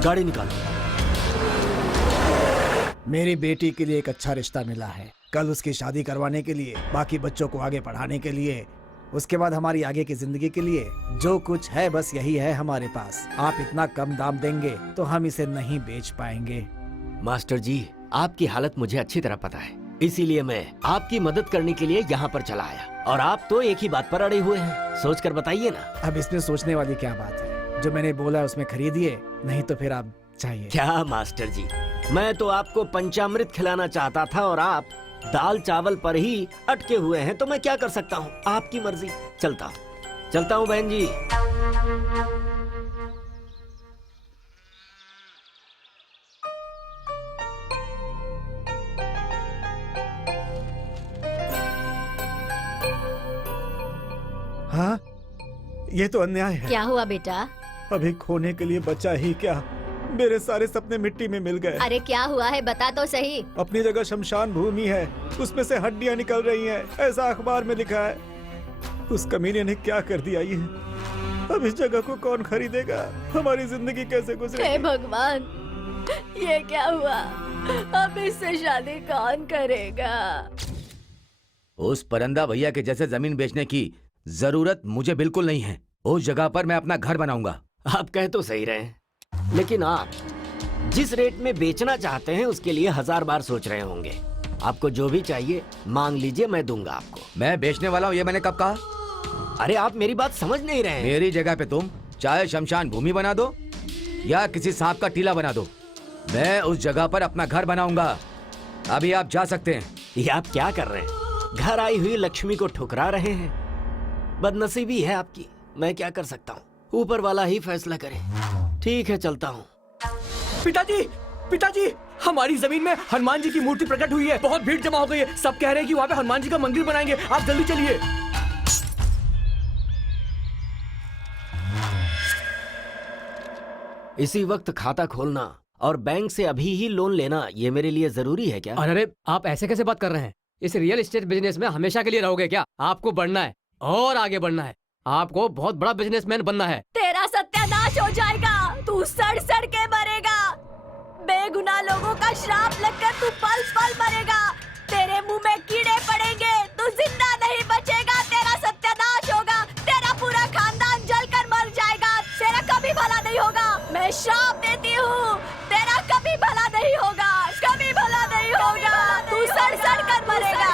गाड़ी निकालो। मेरी बेटी के लिए एक अच्छा रिश्ता मिला है। कल उसकी शादी करवाने के लिए, बाकी बच्चों को आगे पढ़ाने के लिए, उसके बाद हमारी आगे की जिंदगी के लिए जो कुछ है बस यही है हमारे पास। आप इतना कम दाम देंगे तो हम इसे नहीं बेच पाएंगे। मास्टर जी, आपकी हालत मुझे अच्छी तरह पता है, इसीलिए मैं आपकी मदद करने के लिए यहाँ पर चला आया। और आप तो एक ही बात पर अड़े हुए हैं, सोचकर बताइए ना। अब इसमें सोचने वाली क्या बात है? जो मैंने बोला उसमें खरीदिए, नहीं तो फिर आप चाहिए। क्या मास्टर जी, मैं तो आपको पंचामृत खिलाना चाहता था और आप दाल चावल पर ही अटके हुए हैं, तो मैं क्या कर सकता हूँ? आपकी मर्जी। चलता हूँ बहन जी। हाँ, ये तो अन्याय है। क्या हुआ बेटा? अभी खोने के लिए बचा ही क्या, मेरे सारे सपने मिट्टी में मिल गए। अरे क्या हुआ है, बता तो सही। अपनी जगह शमशान भूमि है, उसमें से हड्डियां निकल रही हैं, ऐसा अखबार में लिखा है। उस कमीने ने क्या कर दिया ये? अब इस जगह को कौन खरीदेगा? हमारी जिंदगी कैसे गुजरेगी? हे भगवान, ये क्या हुआ? अब इससे शादी कौन करेगा? उस परंदा भैया के जैसे जमीन बेचने की जरूरत मुझे बिल्कुल नहीं है। उस जगह पर मैं अपना घर बनाऊंगा। आप कह तो सही रहे हैं, लेकिन आप जिस रेट में बेचना चाहते हैं उसके लिए 1000 बार सोच रहे होंगे। आपको जो भी चाहिए मांग लीजिए, मैं दूंगा आपको। मैं बेचने वाला हूँ ये मैंने कब कहा? अरे आप मेरी बात समझ नहीं रहे हैं। मेरी जगह पे तुम चाहे शमशान भूमि बना दो या किसी सांप का टीला बना दो, मैं उस जगह पर अपना घर बनाऊंगा। अभी आप जा सकते हैं। ये आप क्या कर रहे हैं? घर आई हुई लक्ष्मी को ठुकरा रहे हैं। बदनसीबी है आपकी, मैं क्या कर सकता हूँ? ऊपर वाला ही फैसला करे। ठीक है, चलता हूँ। पिताजी, हमारी जमीन में हनुमान जी की मूर्ति प्रकट हुई है। बहुत भीड़ जमा हो गई है। सब कह रहे हैं कि वहाँ पे हनुमान जी का मंदिर बनाएंगे। आप जल्दी चलिए। इसी वक्त खाता खोलना और बैंक से अभी ही लोन लेना, ये मेरे लिए जरूरी है क्या? अरे आप ऐसे कैसे बात कर रहे हैं? इस रियल एस्टेट बिजनेस में हमेशा के लिए रहोगे क्या? आपको बढ़ना है और आगे बढ़ना है। आपको बहुत बड़ा बिजनेसमैन बनना है। तेरा सत्यानाश हो जाएगा, तू सड़ सड़ के मरेगा। बेगुनाह लोगों का श्राप लगकर तू पल पल मरेगा। तेरे मुंह में कीड़े पड़ेंगे, तू जिंदा नहीं बचेगा। तेरा सत्यानाश होगा, तेरा पूरा खानदान जलकर मर जाएगा। तेरा कभी भला नहीं होगा। मैं श्राप देती हूँ, तेरा कभी भला नहीं होगा, कभी भला नहीं होगा। तू सड़ सड़ कर मरेगा।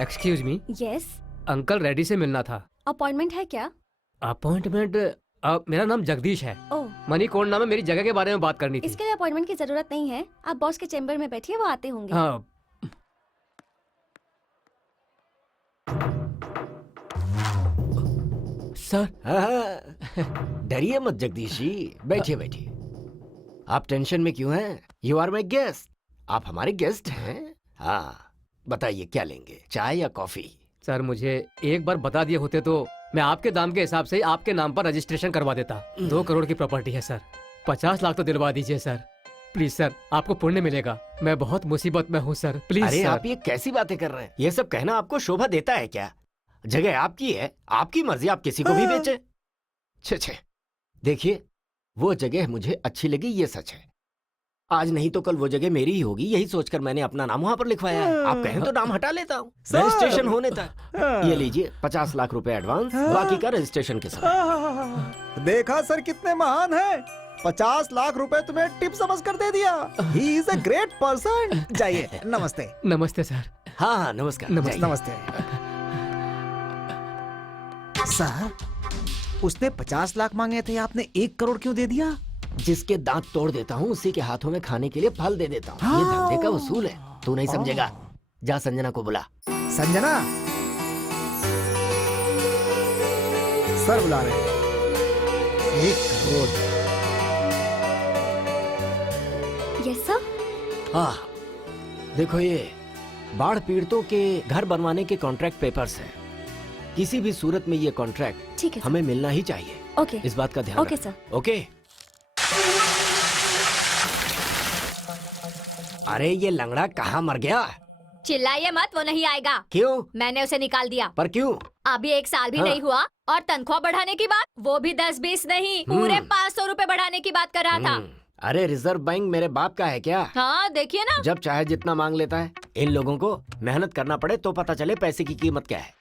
Excuse me. Yes, uncle Reddy से मिलना था। अपॉइंटमेंट है क्या? अपॉइंटमेंट मेरा नाम जगदीश है। ओह, मनी कौन नाम है, मेरी जगह के बारे में बात करनी थी। इसके लिए अपॉइंटमेंट की जरूरत नहीं है। आप बॉस के चेम्बर में बैठिए, वो आते होंगे। हाँ। सर, डरिए मत जगदीश जी, बैठिए बैठिए। आप टेंशन में क्यों हैं? You are my guest. आप हमारे गेस्ट हैं। हाँ, बताइए क्या लेंगे, चाय या कॉफी? सर मुझे एक बार बता दिए होते तो मैं आपके दाम के हिसाब से आपके नाम पर रजिस्ट्रेशन करवा देता। 2 करोड़ की प्रॉपर्टी है सर। 50 लाख तो दिलवा दीजिए सर, प्लीज सर, आपको पुण्य मिलेगा। मैं बहुत मुसीबत में हूँ सर, प्लीज अरे सर। आप ये कैसी बातें कर रहे हैं? ये सब कहना आपको शोभा देता है क्या? जगह आपकी है, आपकी मर्जी, आप किसी को भी बेचे। छे छे, देखिए वो जगह मुझे अच्छी लगी, ये सच है। आज नहीं तो कल वो जगह मेरी ही होगी, यही सोचकर मैंने अपना नाम वहाँ पर लिखवाया है। आप कहें तो नाम हटा लेता हूँ रजिस्ट्रेशन होने तक। ये लीजिए 50 लाख रुपए एडवांस, बाकी का रजिस्ट्रेशन के साथ। देखा सर कितने महान है। 50 लाख रुपए तुम्हें टिप समझ कर दे दिया। He is a great person. जाइए, नमस्ते। नमस्ते सर। हाँ हाँ नमस्कार। नमस्ते। जाइए। नमस्ते सर, उसने 50 लाख मांगे थे, आपने 1 करोड़ क्यों दे दिया? जिसके दांत तोड़ देता हूँ उसी के हाथों में खाने के लिए फल दे देता हूँ। ये धंधे का उसूल है, तू नहीं समझेगा। जा संजना को बुला। संजना, सर बुला रहे हैं। 1 करोड़। Yes sir. हाँ देखो, ये बाढ़ पीड़ितों के घर बनवाने के कॉन्ट्रैक्ट पेपर्स हैं। किसी भी सूरत में ये कॉन्ट्रैक्ट ठीक है सर। हमें मिलना ही चाहिए। ओके। इस बात का ध्यान ओके रखना। सर। ओके। अरे ये लंगड़ा कहाँ मर गया? चिल्लाइए मत, वो नहीं आएगा। क्यों? मैंने उसे निकाल दिया। पर क्यों? अभी 1 साल भी हाँ। नहीं हुआ और तनख्वाह बढ़ाने की बात, वो भी 10-20 नहीं, पूरे 500 रुपए बढ़ाने की बात कर रहा था। अरे रिजर्व बैंक मेरे बाप का है क्या? हाँ देखिए ना। जब चाहे जितना मांग लेता है। इन लोगों को मेहनत करना पड़े तो पता चले पैसे की कीमत क्या है।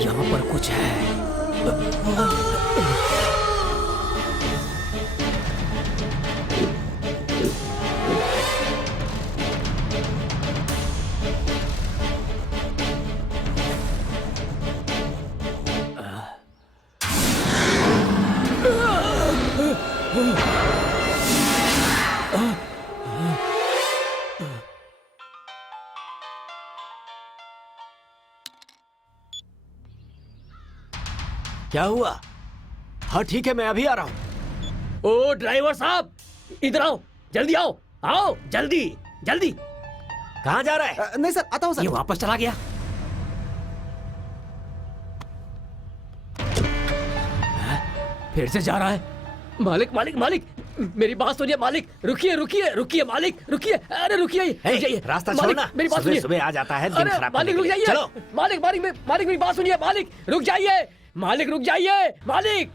यहाँ पर कुछ है। क्या हुआ? हाँ ठीक है, मैं अभी आ रहा हूँ। ओ ड्राइवर साहब, इधर आओ, जल्दी आओ, आओ जल्दी जल्दी। कहाँ जा रहा है? नहीं सर, आता हूँ ये सर। वापस चला गया। फिर से जा रहा है। मालिक मालिक मालिक, मेरी बात सुनिए मालिक। रुकिए रुकिए रुकिए मालिक, रुकिए। अरे रुकिए, रुक जाइए। रास्ता मालिक, छोड़ना। मेरी बात सुबह सुनिए। सुबह आ जाता है दिन अरे खराब मालिक करने रुक के लिए। जाइए। चलो। मालिक मालिक मालिक मेरी बात सुनिए। मालिक रुक जाइए, मालिक रुक जाइए, मालिक।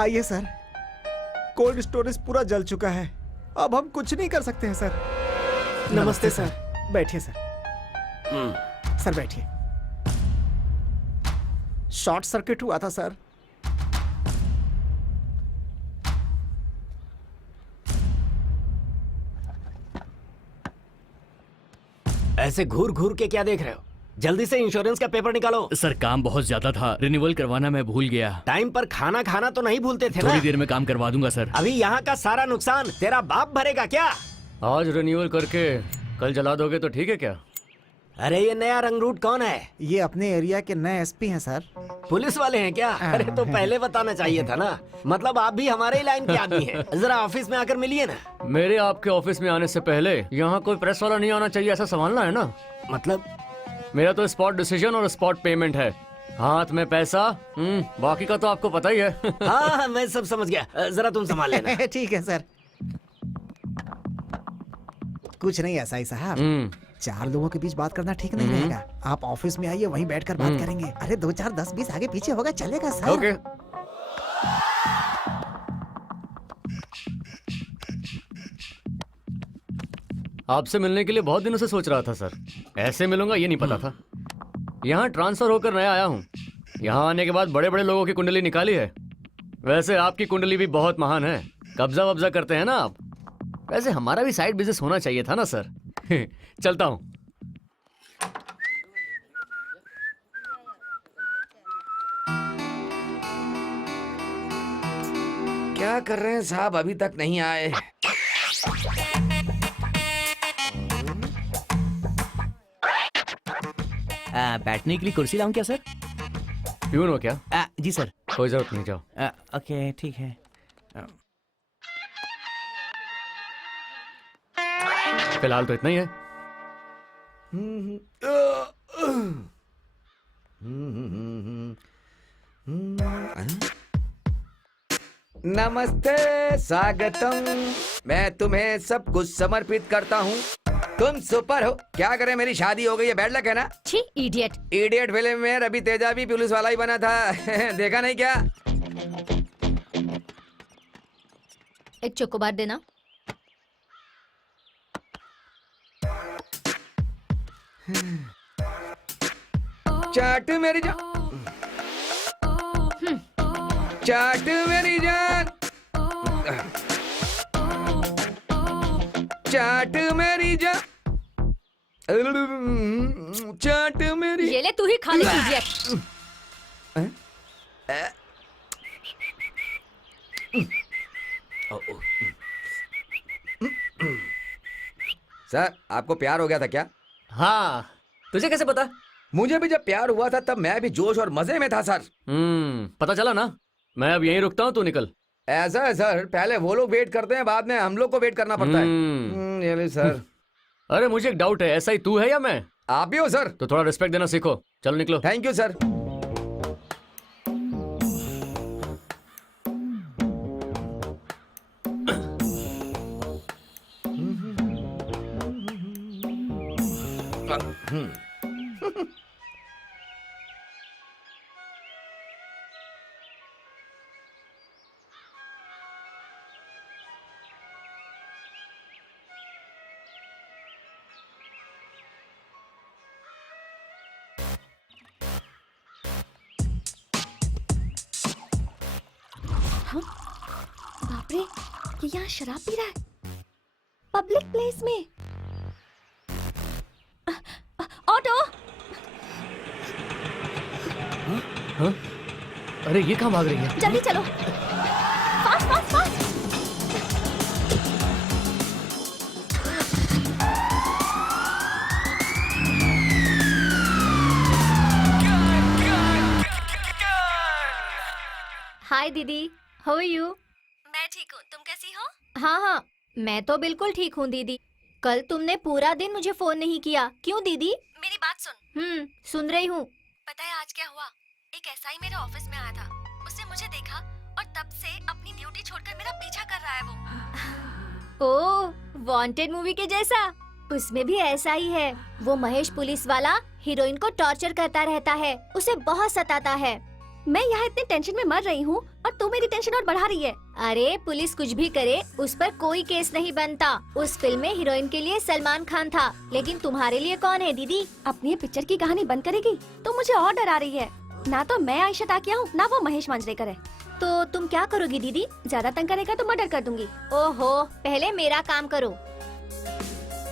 आइए सर, कोल्ड स्टोरेज पूरा जल चुका है, अब हम कुछ नहीं कर सकते हैं सर। नमस्ते सर। बैठिए सर। सर बैठिए। शॉर्ट सर्किट हुआ था सर। ऐसे घूर घूर के क्या देख रहे हो? जल्दी से इंश्योरेंस का पेपर निकालो। सर काम बहुत ज्यादा था, रिन्यूअल करवाना मैं भूल गया। टाइम पर खाना खाना तो नहीं भूलते थे ना? थोड़ी देर में काम करवा दूंगा सर। अभी यहाँ का सारा नुकसान तेरा बाप भरेगा क्या? आज रिन्यूअल करके कल जला दोगे तो ठीक है क्या? अरे ये नया रंग रूट कौन है? ये अपने एरिया के नए एसपी हैं सर। पुलिस वाले हैं क्या? अरे तो पहले बताना चाहिए था ना। मतलब आप भी हमारे ही लाइन के आदमी हैं। जरा ऑफिस में आकर मिलिए ना। मेरे आपके ऑफिस में आने से पहले यहाँ कोई प्रेस वाला नहीं आना चाहिए, ऐसा संभालना है ना। मतलब मेरा तो स्पॉट डिसीजन और स्पॉट पेमेंट है, हाथ में पैसा। बाकी का तो आपको पता ही है। हाँ मैं सब समझ गया। जरा तुम संभाल लेना। ठीक है सर। कुछ नहीं एसआई साहब, 4 लोगों के बीच बात करना ठीक नहीं रहेगा। आप ऑफिस में आइए, वहीं बैठकर बात करेंगे। अरे 2 4 10 20 आगे पीछे होगा, चलेगा सर। ओके। आपसे मिलने के लिए बहुत दिनों से सोच रहा था सर। ऐसे मिलूंगा ये नहीं पता था। यहाँ ट्रांसफर होकर नया आया हूँ। यहाँ आने के बाद बड़े बड़े लोगों की कुंडली निकाली है। वैसे आपकी कुंडली भी बहुत महान है। कब्जा वब्जा करते हैं ना आप। वैसे हमारा भी साइड बिजनेस होना चाहिए था ना सर। चलता हूँ। क्या कर रहे हैं साहब, अभी तक नहीं आए? बैठने के लिए कुर्सी लाऊं क्या सर? प्यून हो क्या? जी सर। कोई जरूरत नहीं, जाओ। ओके ठीक है। फिलहाल तो इतना ही है। नमस्ते, स्वागतम। मैं तुम्हें सब कुछ समर्पित करता हूँ। तुम सुपर हो। क्या करें, मेरी शादी हो गई है, बैड लक है ना। छी इडियट। इडियट फिल्म में रवि तेजा भी पुलिस वाला ही बना था। देखा नहीं क्या? एक चोकोबार देना। चाट मेरी जान, चाट मेरी जान, चाट मेरी जान, चाट मेरी। ये ले, तू ही खा ले इडियट। सर, आपको प्यार हो गया था क्या? हाँ, तुझे कैसे पता? मुझे भी जब प्यार हुआ था तब मैं भी जोश और मजे में था सर। पता चला ना। मैं अब यहीं रुकता हूँ, तू निकल। ऐसा है सर, पहले वो लोग वेट करते हैं, बाद में हम लोग को वेट करना पड़ता है। ये ले सर। अरे मुझे एक डाउट है, ऐसा ही तू है या मैं? आप भी हो सर। तो थोड़ा रिस्पेक्ट देना सीखो। चलो निकलो। Thank you sir. बाप रे, ये यहाँ शराब पी रहा है पब्लिक प्लेस में। ऑटो। हाँ? अरे ये कहाँ भाग रही है? जल्दी चलो, फास्ट फास्ट फास्ट। हाय दीदी, हाउ आर यू? मैं ठीक हूँ, तुम कैसी हो? हाँ हाँ, मैं तो बिल्कुल ठीक हूँ दीदी। कल तुमने पूरा दिन मुझे फोन नहीं किया, क्यों दीदी? मेरी बात सुन। सुन रही हूँ। पता है आज क्या हुआ? एक एसआई मेरे ऑफिस में आया था। उसने मुझे देखा और तब से अपनी ड्यूटी छोड़कर मेरा पीछा कर रहा है वो। ओह, वांटेड मूवी के जैसा। उसमें भी ऐसा ही है। वो महेश पुलिस वाला हीरोइन को टॉर्चर करता रहता है, उसे बहुत सताता है। मैं यहाँ इतने टेंशन में मर रही हूँ और तू मेरी टेंशन और बढ़ा रही है। अरे पुलिस कुछ भी करे, उस पर कोई केस नहीं बनता। उस फिल्म में हीरोइन के लिए सलमान खान था, लेकिन तुम्हारे लिए कौन है दीदी? अपनी पिक्चर की कहानी बंद करेगी तो मुझे और डरा रही है। ना तो मैं आयशा टाकिया हूँ, ना वो महेश मांजरेकर है। तो तुम क्या करोगी दीदी? ज्यादा तंग करेगा तो मर्डर कर दूंगी। ओहो, पहले मेरा काम करो।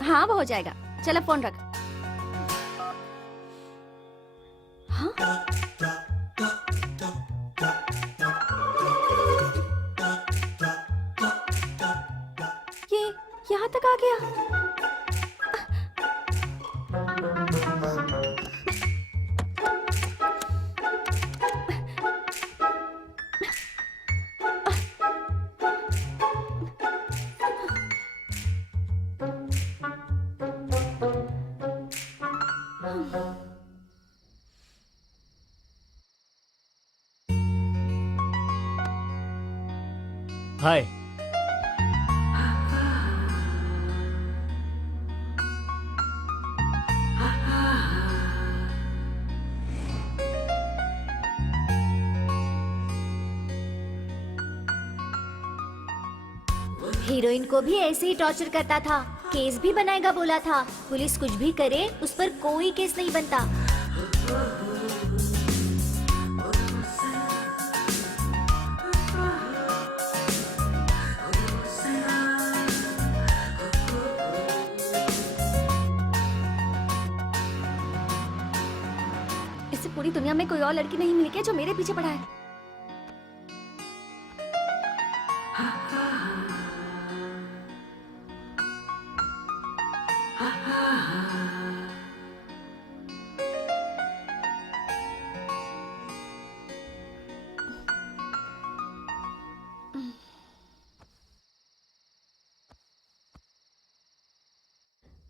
हाँ वो हो जाएगा, चलो फोन रख। हाँ? ये यहाँ तक आ गया? हाय। हीरोइन को भी ऐसे ही टॉर्चर करता था, केस भी बनाएगा बोला था। पुलिस कुछ भी करे उस पर कोई केस नहीं बनता। इससे पूरी दुनिया में कोई और लड़की नहीं मिली क्या जो मेरे पीछे पड़ा है?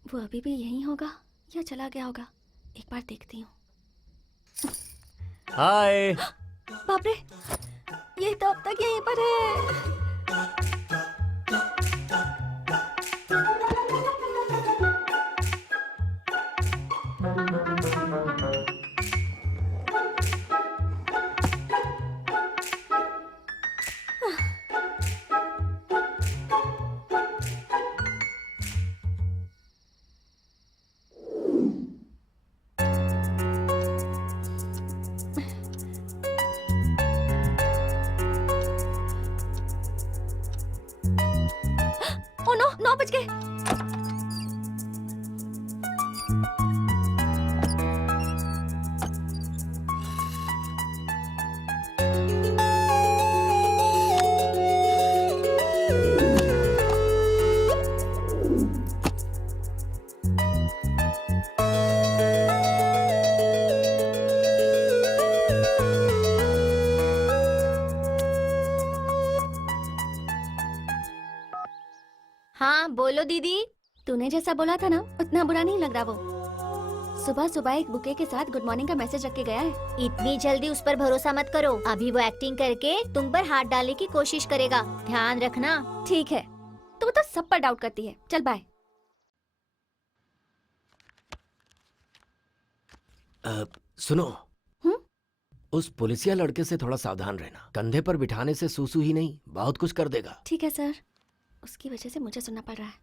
वो अभी भी यहीं होगा या चला गया होगा? एक बार देखती हूँ। हाय। बाप रे, ये तो अब तक यहीं पर है। ओ नो, 9 बज गए। हाँ बोलो दीदी। तूने जैसा बोला था ना उतना बुरा नहीं लग रहा वो। सुबह सुबह एक बुके के साथ गुड मॉर्निंग का मैसेज रख के गया है। इतनी जल्दी उस पर भरोसा मत करो, अभी वो एक्टिंग करके तुम पर हाथ डालने की कोशिश करेगा, ध्यान रखना। ठीक है, तू तो सब पर डाउट करती है। चल बाय। सुनो। हम्म? उस पुलिसिया लड़के से थोड़ा सावधान रहना। कंधे पर बिठाने से सूसू ही नहीं बहुत कुछ कर देगा। ठीक है सर, उसकी वजह से मुझे सुनना पड़ रहा है।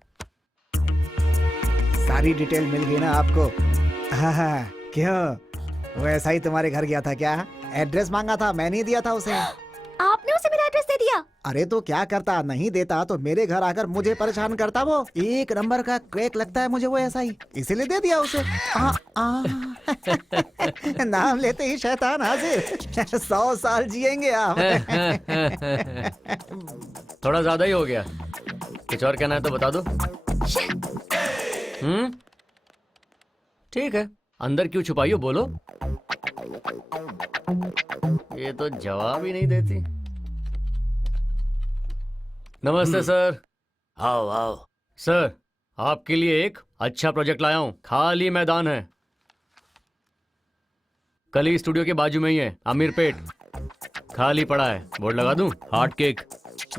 सारी डिटेल मिल गई ना आपको? हाँ, क्यों? वो ऐसा ही तुम्हारे घर गया था क्या? एड्रेस मांगा था, मैं नहीं दिया था उसे। आपने उसे मेरा एड्रेस दे दिया? अरे तो क्या करता, नहीं देता तो मेरे घर आकर मुझे परेशान करता। वो एक नंबर का क्रैक लगता है मुझे वो ऐसा ही, इसीलिए दे दिया उसे। नाम लेते ही शैतान हाजिर। 100 साल जिएंगे आप। थोड़ा ज्यादा ही हो गया। कुछ और कहना है तो बता दो। ठीक है, अंदर क्यों छुपाई हो, बोलो। ये तो जवाब ही नहीं देती। नमस्ते सर। आओ आओ। सर, आपके लिए एक अच्छा प्रोजेक्ट लाया हूँ। खाली मैदान है, कली स्टूडियो के बाजू में ही है, अमीरपेट। खाली पड़ा है, बोर्ड लगा दूं? Heart cake.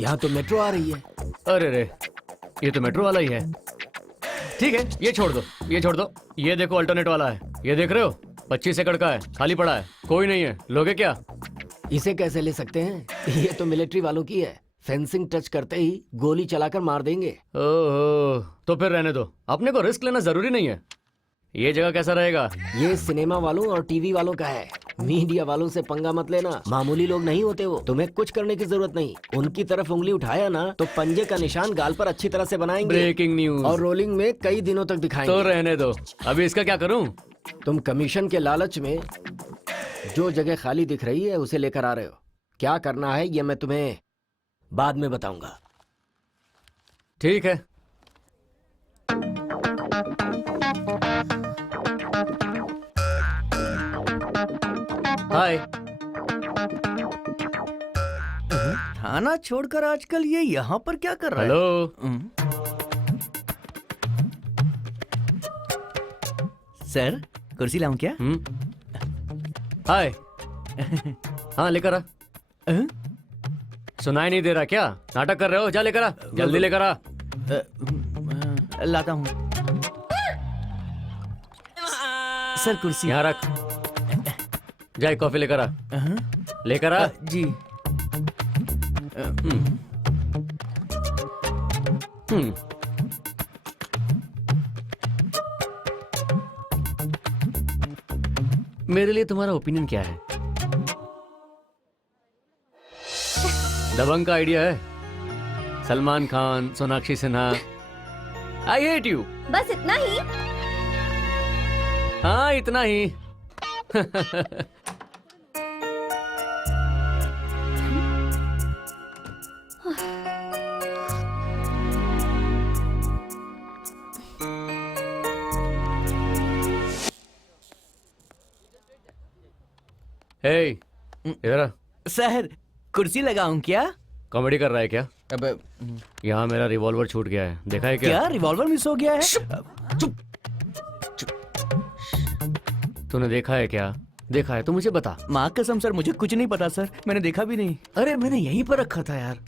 यहाँ तो मेट्रो आ रही है। अरे रे, ये तो मेट्रो वाला ही है। ठीक है, ये छोड़ दो, ये छोड़ दो। ये देखो अल्टरनेट वाला है, ये देख रहे हो? 25 एकड़ का है, खाली पड़ा है, कोई नहीं है। लोगे क्या? इसे कैसे ले सकते हैं? ये तो मिलिट्री वालों की है। फेंसिंग टच करते ही गोली चलाकर मार देंगे। ओहो, तो फिर रहने दो, अपने को रिस्क लेना जरूरी नहीं है। ये जगह कैसा रहेगा? ये सिनेमा वालों और टीवी वालों का है, मीडिया वालों से पंगा मत लेना। मामूली लोग नहीं होते वो, तुम्हें कुछ करने की जरूरत नहीं। उनकी तरफ उंगली उठाया ना तो पंजे का निशान गाल पर अच्छी तरह से बनाएंगे। Breaking news. और रोलिंग में कई दिनों तक दिखाएंगे। तो रहने दो, अभी इसका क्या करूं? तुम कमीशन के लालच में जो जगह खाली दिख रही है उसे लेकर आ रहे हो। क्या करना है ये मैं तुम्हें बाद में बताऊंगा। ठीक है, हाय। थाना छोड़कर आजकल ये यहाँ पर क्या कर रहा है? हेलो। सर कुर्सी लाऊं क्या? हाय। हाँ लेकर आ। अं? सुनाई नहीं दे रहा क्या? नाटक कर रहे हो? जा लेकर आ, जल्दी लेकर आ। लाता हूँ। सर कुर्सी। यहाँ रख। जा एक कॉफी लेकर आ। लेकर आ। जी। हम्म। मेरे लिए तुम्हारा ओपिनियन क्या है? दबंग का आइडिया है? Salman Khan, Sonakshi Sinha. I hate you. बस इतना ही? हाँ इतना ही। हे, इधर आ। सर कुर्सी लगाऊं क्या? कॉमेडी कर रहा है क्या? अब यहाँ मेरा रिवॉल्वर छूट गया है, देखा है क्या? क्या रिवॉल्वर मिस हो गया है? तूने देखा है क्या? देखा है तो मुझे बता। माँ कसम सर मुझे कुछ नहीं पता सर, मैंने देखा भी नहीं। अरे मैंने यहीं पर रखा था यार।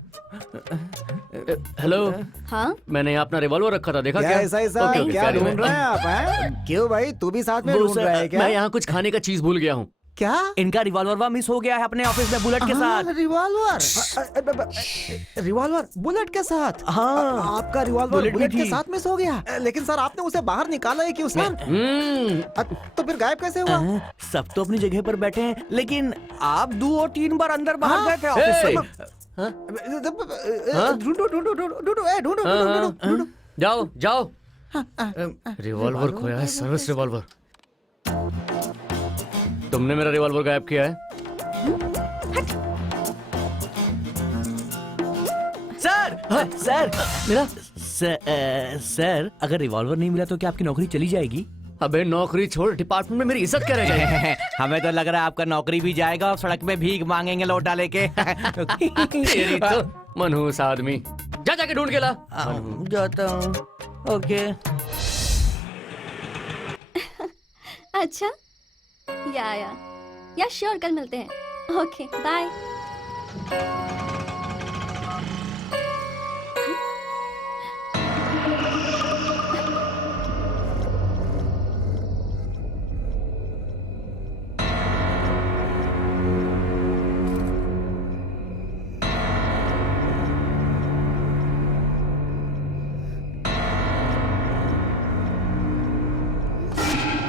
हेलो। हाँ मैंने यहाँ अपना रिवॉल्वर रखा था, देखा क्या क्या? ऐसा ऐसा ओके, ओके, क्या सॉरी, ढूंढ रहे हैं आप हैं? क्यों भाई तू भी साथ में वो ढूंढ सर, रहा है क्या? मैं यहाँ कुछ खाने का चीज भूल गया हूँ। क्या? इनका रिवॉल्वर मिस हो गया है अपने ऑफिस में बुलेट के साथ। रिवॉल्वर रिवॉल्वर बुलेट के साथ? हाँ। आपका रिवॉल्वर बुलेट भी बुलेट के थी। साथ मिस हो गया? लेकिन सर आपने उसे बाहर निकाला है क्यों सर? तो फिर गायब कैसे हुआ? सब तो अपनी जगह पर बैठे हैं, लेकिन आप 2 और 3 बार अंदर बाहर गए थे ऑफिस से। ढूंढो ढूंढो ढूंढो ढूंढो ढूंढो ढूंढो ढूंढो। जाओ जाओ। रिवॉल्वर खोया है, सर्विस रिवॉल्वर। तुमने मेरा रिवॉल्वर गायब किया है? सर सर मिला सर अगर रिवॉल्वर नहीं मिला तो क्या आपकी नौकरी चली जाएगी? अबे नौकरी छोड़, डिपार्टमेंट में मेरी इज्जत क्या रह जाएगी? हमें तो लग रहा है आपका नौकरी भी जाएगा और सड़क में भीख मांगेंगे लोटा लेके। तेरी तो मनहूस आदमी। जा जाके ढूंढ के ला। जाता हूँ। ओके। अच्छा या श्योर कल मिलते हैं। Okay bye.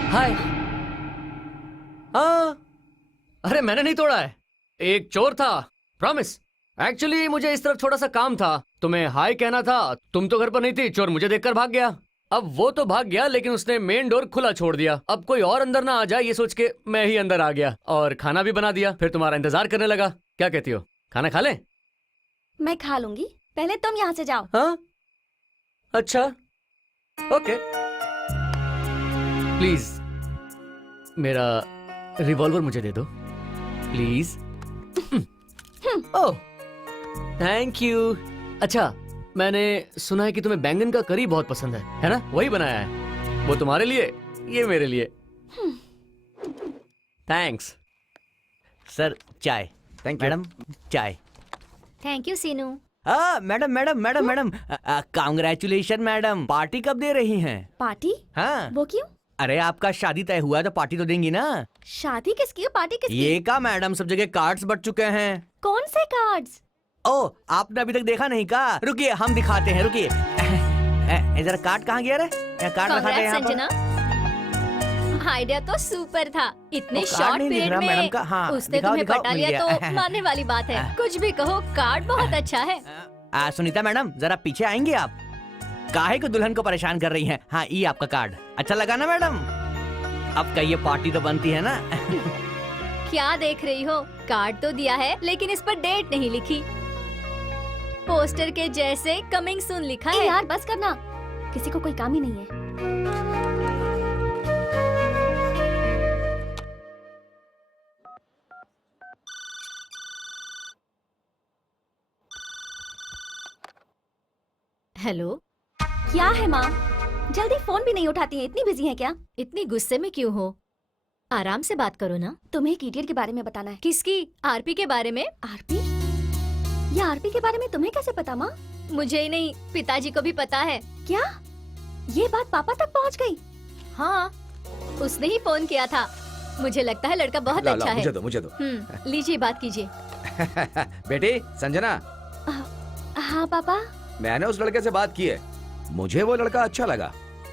हाय। हाँ, अरे मैंने नहीं तोड़ा है, एक चोर था, प्रॉमिस। एक्चुअली मुझे इस तरफ छोटा सा काम था, तुम्हें हाय कहना था, तुम तो घर पर नहीं थी, चोर मुझे देखकर भाग गया। अब वो तो भाग गया, लेकिन उसने मेन डोर खुला छोड़ दिया। अब कोई और अंदर ना आ जाए ये सोच के मैं ही अंदर आ गया और खाना भी बना दिया, फिर तुम्हारा इंतजार करने लगा। क्या कहती हो, खाना खा ले? मैं खा लूंगी, पहले तुम यहाँ से जाओ। हाँ अच्छा ओके। प्लीज मेरा रिवॉल्वर मुझे दे दो प्लीज। Oh thank you. अच्छा मैंने सुना है कि तुम्हें बैंगन का करी बहुत पसंद है ना? वही बनाया है, वो तुम्हारे लिए, ये मेरे लिए। थैंक्स। सर चाय। थैंक यू मैडम चाय। Thank you Seenu. Madam madam madam madam congratulation madam, party कब दे रही हैं? पार्टी? हाँ वो क्यों? अरे आपका शादी तय हुआ है तो पार्टी तो देंगी ना। शादी किसकी है, पार्टी किसकी? ये का मैडम, सब जगह कार्ड्स बट चुके हैं। कौन से कार्ड्स? ओ आपने अभी तक देखा नहीं का? रुकिए हम दिखाते हैं, रुकिए। इधर कार्ड कहाँ गया रे? कार्ड रखा है यहाँ पर। संजना, आइडिया तो सुपर था। इतने वो कार्ड शॉर्ट नहीं दिख पीरियड रहा मैडम में का। हाँ, उसने दिखाओ, तुम्हें दिखाओ, पटा मिल लिया गया। तो मानने वाली बात है। कुछ भी कहो, कार्ड बहुत अच्छा है। सुनीता मैडम जरा पीछे आएंगे आप? काहे को दुल्हन को परेशान कर रही हैं? हाँ ये आपका कार्ड अच्छा लगा ना मैडम? अब कहिए पार्टी तो बनती है ना? क्या देख रही हो, कार्ड तो दिया है लेकिन इस पर डेट नहीं लिखी। पोस्टर के जैसे कमिंग सून लिखा है। यार बस करना, किसी को कोई काम ही नहीं है। हेलो, क्या है माँ? जल्दी फोन भी नहीं उठाती है, इतनी बिजी है क्या? इतनी गुस्से में क्यों हो? आराम से बात करो ना। तुम्हें एक इडियट के बारे में बताना है। किसकी? आरपी के बारे में। आरपी? ये आरपी के बारे में तुम्हें कैसे पता माँ? मुझे ही नहीं, पिताजी को भी पता है। क्या? ये बात पापा तक पहुँच गई? हाँ, उसने ही फोन किया था। मुझे लगता है लड़का बहुत ला, अच्छा ला, है। मुझे दो, मुझे दो। लीजिए, बात कीजिए। बेटी संजना, हाँ पापा। मैंने उस लड़के से बात की है, मुझे वो लड़का अच्छा लगा।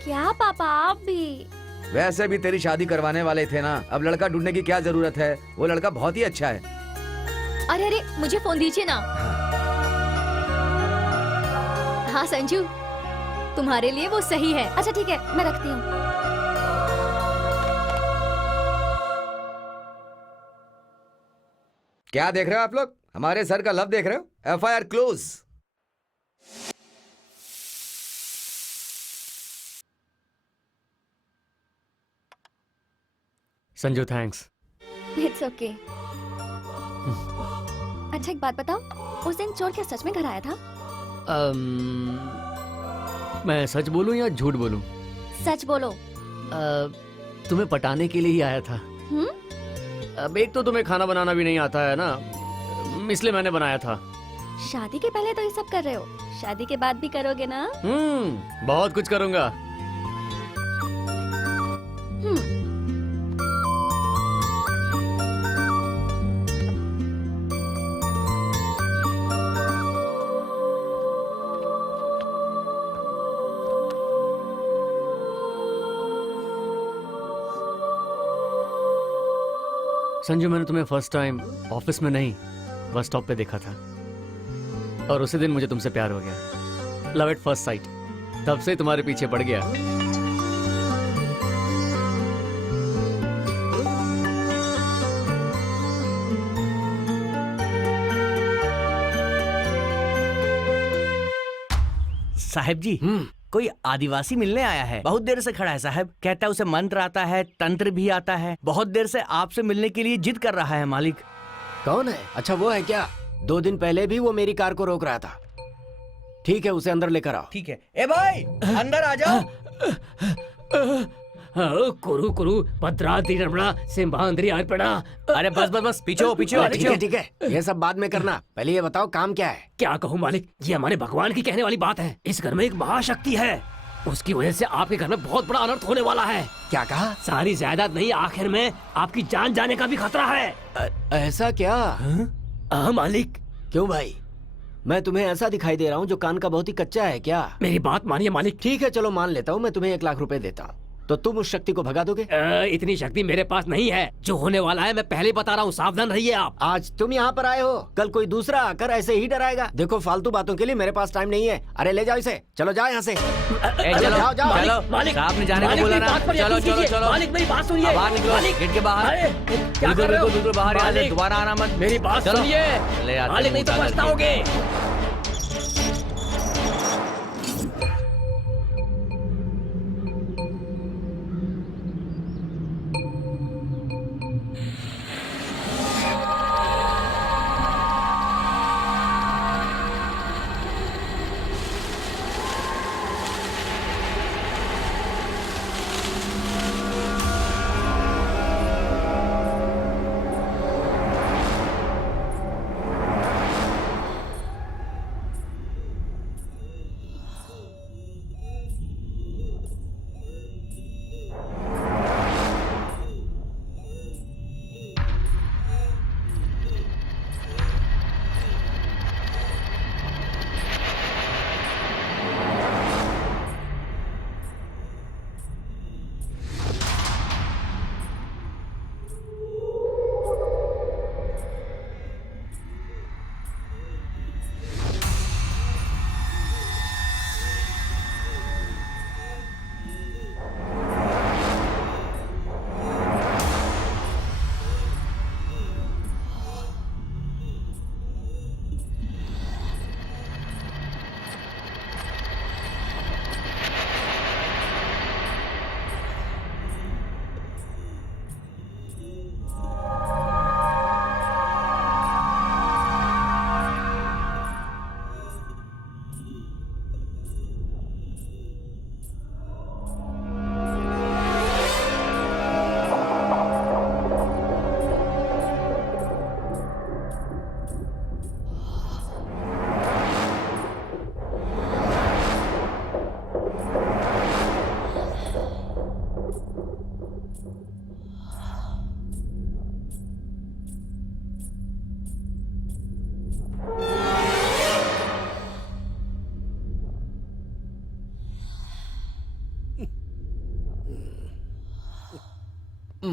क्या पापा, आप भी? वैसे भी तेरी शादी करवाने वाले थे ना, अब लड़का ढूंढने की क्या जरूरत है, वो लड़का बहुत ही अच्छा है। अरे अरे, मुझे फोन दीजिए ना। हाँ संजू, तुम्हारे लिए वो सही है। अच्छा ठीक है, मैं रखती हूँ। क्या देख रहे हो आप लोग? हमारे सर का लव देख रहे हो? FIR close. Sanju thanks. It's okay. अच्छा एक बात बताओ, उस दिन चोर क्या सच में घर आया था? मैं सच बोलूं या झूठ बोलूं? सच बोलो। तुम्हें पटाने के लिए ही आया था। अब एक तो तुम्हें खाना बनाना भी नहीं आता है ना, इसलिए मैंने बनाया था। शादी के पहले तो ये सब कर रहे हो, शादी के बाद भी करोगे ना? बहुत कुछ करूंगा। संजू, मैंने तुम्हें फर्स्ट टाइम ऑफिस में नहीं, बस स्टॉप पे देखा था और उसी दिन मुझे तुमसे प्यार हो गया। Love at first sight. तब से तुम्हारे पीछे पड़ गया। साहब जी, कोई आदिवासी मिलने आया है, बहुत देर से खड़ा है साहब। कहता है उसे मंत्र आता है, तंत्र भी आता है। बहुत देर से आपसे मिलने के लिए जिद कर रहा है मालिक। कौन है? अच्छा वो है क्या? 2 दिन पहले भी वो मेरी कार को रोक रहा था। ठीक है, उसे अंदर लेकर आओ। ठीक है। ए भाई, अंदर आ जाओ। कुरु कुरु भद्राद्रि रमणा सिंहाद्रि अर्पणा। अरे बस बस बस, पीछे हो, पीछे हो, ठीक पीछे है हो। ठीक है, ये सब बाद में करना, पहले ये बताओ काम क्या है? क्या कहूँ मालिक, ये हमारे भगवान की कहने वाली बात है। इस घर में एक महाशक्ति है, उसकी वजह से आपके घर में बहुत बड़ा अनर्थ होने वाला है। क्या कहा? सारी जायदाद नहीं, आखिर में आपकी जान जाने का भी खतरा है। ऐसा क्या? हाँ मालिक। क्यों भाई, मैं तुम्हें ऐसा दिखाई दे रहा हूँ जो कान का बहुत ही कच्चा है क्या? मेरी बात मानिए मालिक। ठीक है चलो मान लेता हूँ, मैं तुम्हें 1 लाख रुपए देता हूँ, तो तुम उस शक्ति को भगा दोगे? इतनी शक्ति मेरे पास नहीं है। जो होने वाला है मैं पहले बता रहा हूँ, सावधान रहिए आप। आज तुम यहाँ पर आए हो, कल कोई दूसरा आकर ऐसे ही डराएगा। देखो फालतू बातों के लिए मेरे पास टाइम नहीं है। अरे ले जाओ इसे, चलो जाओ यहाँ से। चलो जाओ, जाओ। चलो, मालिक, साहब ने जाने को मालिक, बोला मेरी ना। बात पर चलो यकीन चलो कीजिए। चलो, मालिक मेरी बात सुनिए। बाहर निकलो, मालिक, गेट के बाहर। अरे, क्या बिल्कुल कर रहे हो? बिल्कुल बिल्कुल बाहर, यहाँ से मालिक, दोबारा आना मत। मेरी बात चलो। सुनिए ले आते मालिक, नहीं तो मुंह उतार पछताओगे।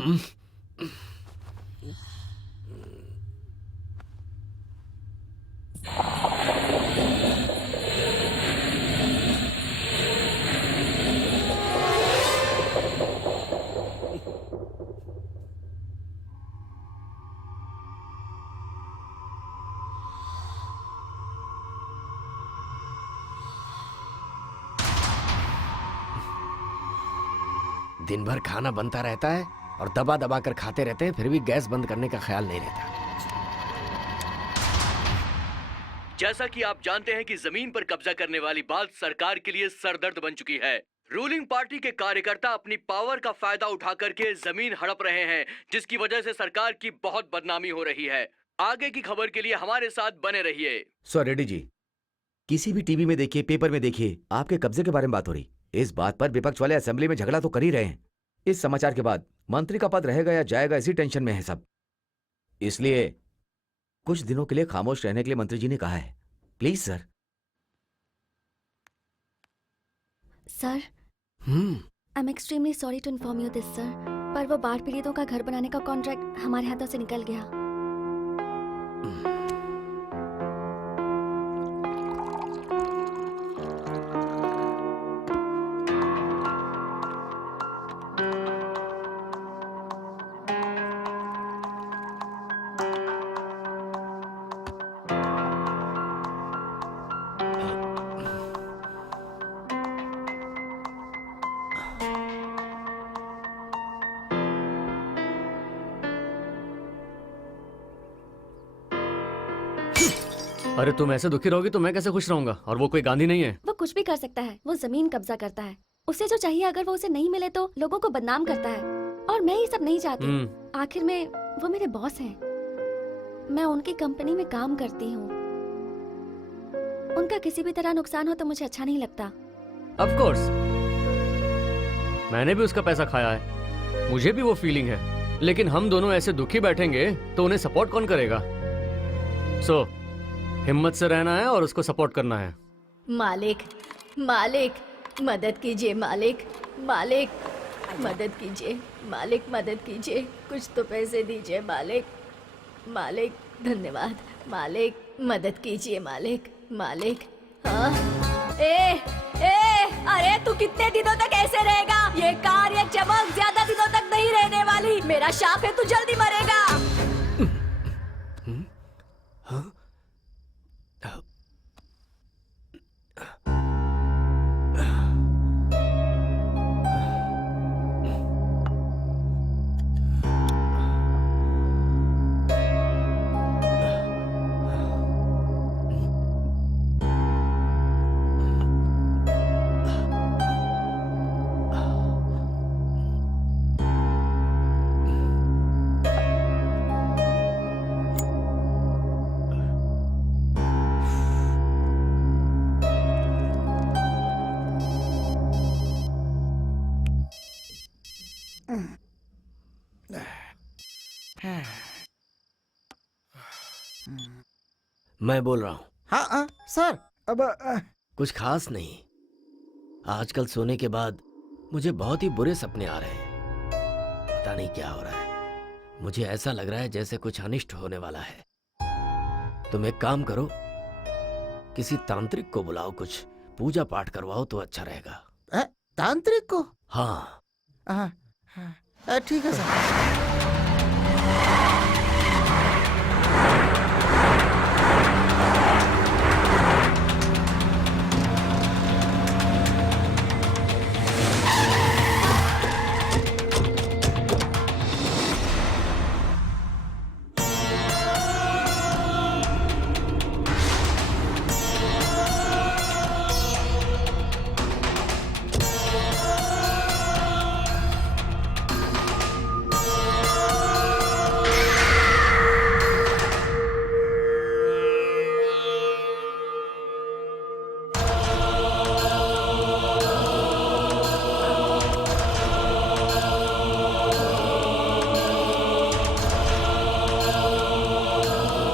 दिन भर खाना बनता रहता है और दबा दबा कर खाते रहते हैं, फिर भी गैस बंद करने का ख्याल नहीं रहता। जैसा कि आप जानते हैं कि जमीन पर कब्जा करने वाली बात सरकार के लिए सरदर्द बन चुकी है। रूलिंग पार्टी के कार्यकर्ता अपनी पावर का फायदा उठा करके जमीन हड़प रहे हैं, जिसकी वजह से सरकार की बहुत बदनामी हो रही है। आगे की खबर के लिए हमारे साथ बने रहिए। सो रेड्डी जी, किसी भी टीवी में देखिए, पेपर में देखिए, आपके कब्जे के बारे में बात हो रही। इस बात पर विपक्ष वाले असेंबली में झगड़ा तो कर ही रहे हैं। इस समाचार के बाद मंत्री का पद रहेगा या जाएगा, इसी टेंशन में है सब। इसलिए कुछ दिनों के लिए खामोश रहने के लिए मंत्री जी ने कहा है। Please sir. Sir, I am extremely sorry to inform you this sir, पर वो बाढ़ पीड़ितों का घर बनाने का कॉन्ट्रैक्ट हमारे हाथों से निकल गया। अरे तुम ऐसे दुखी रहोगी तो मैं कैसे खुश रहूंगा? और वो कोई गांधी नहीं है। वो कुछ भी कर सकता है, वो जमीन कब्जा करता है। उसे जो चाहिए अगर वो उसे नहीं मिले तो लोगों को बदनाम करता है, और मैं ये सब नहीं चाहती। आखिर में वो मेरे बॉस हैं, मैं उनकी कंपनी में काम करती हूँ। उनका किसी भी तरह नुकसान हो तो मुझे अच्छा नहीं लगता। ऑफ कोर्स, मैंने भी उसका पैसा खाया है, मुझे भी वो फीलिंग है। लेकिन हम दोनों ऐसे दुखी बैठेंगे तो उन्हें सपोर्ट कौन करेगा? सो हिम्मत से रहना है और उसको सपोर्ट करना है। मालिक, मालिक मदद कीजिए, मालिक, मालिक मदद कीजिए, मालिक मदद कीजिए, कुछ तो पैसे दीजिए मालिक, मालिक धन्यवाद, मालिक मदद कीजिए, मालिक, मालिक। हाँ, अरे तू कितने दिनों तक ऐसे रहेगा? ये कार, ये चमक ज्यादा दिनों तक नहीं रहने वाली। मेरा शाप है, तू जल्दी मरेगा। मैं बोल रहा हूँ। हाँ सर, अब कुछ खास नहीं। आजकल सोने के बाद मुझे बहुत ही बुरे सपने आ रहे हैं। पता नहीं क्या हो रहा है। मुझे ऐसा लग रहा है जैसे कुछ अनिष्ट होने वाला है। तुम एक काम करो, किसी तांत्रिक को बुलाओ, कुछ पूजा पाठ करवाओ तो अच्छा रहेगा। तांत्रिक को? हाँ। ठीक है सर।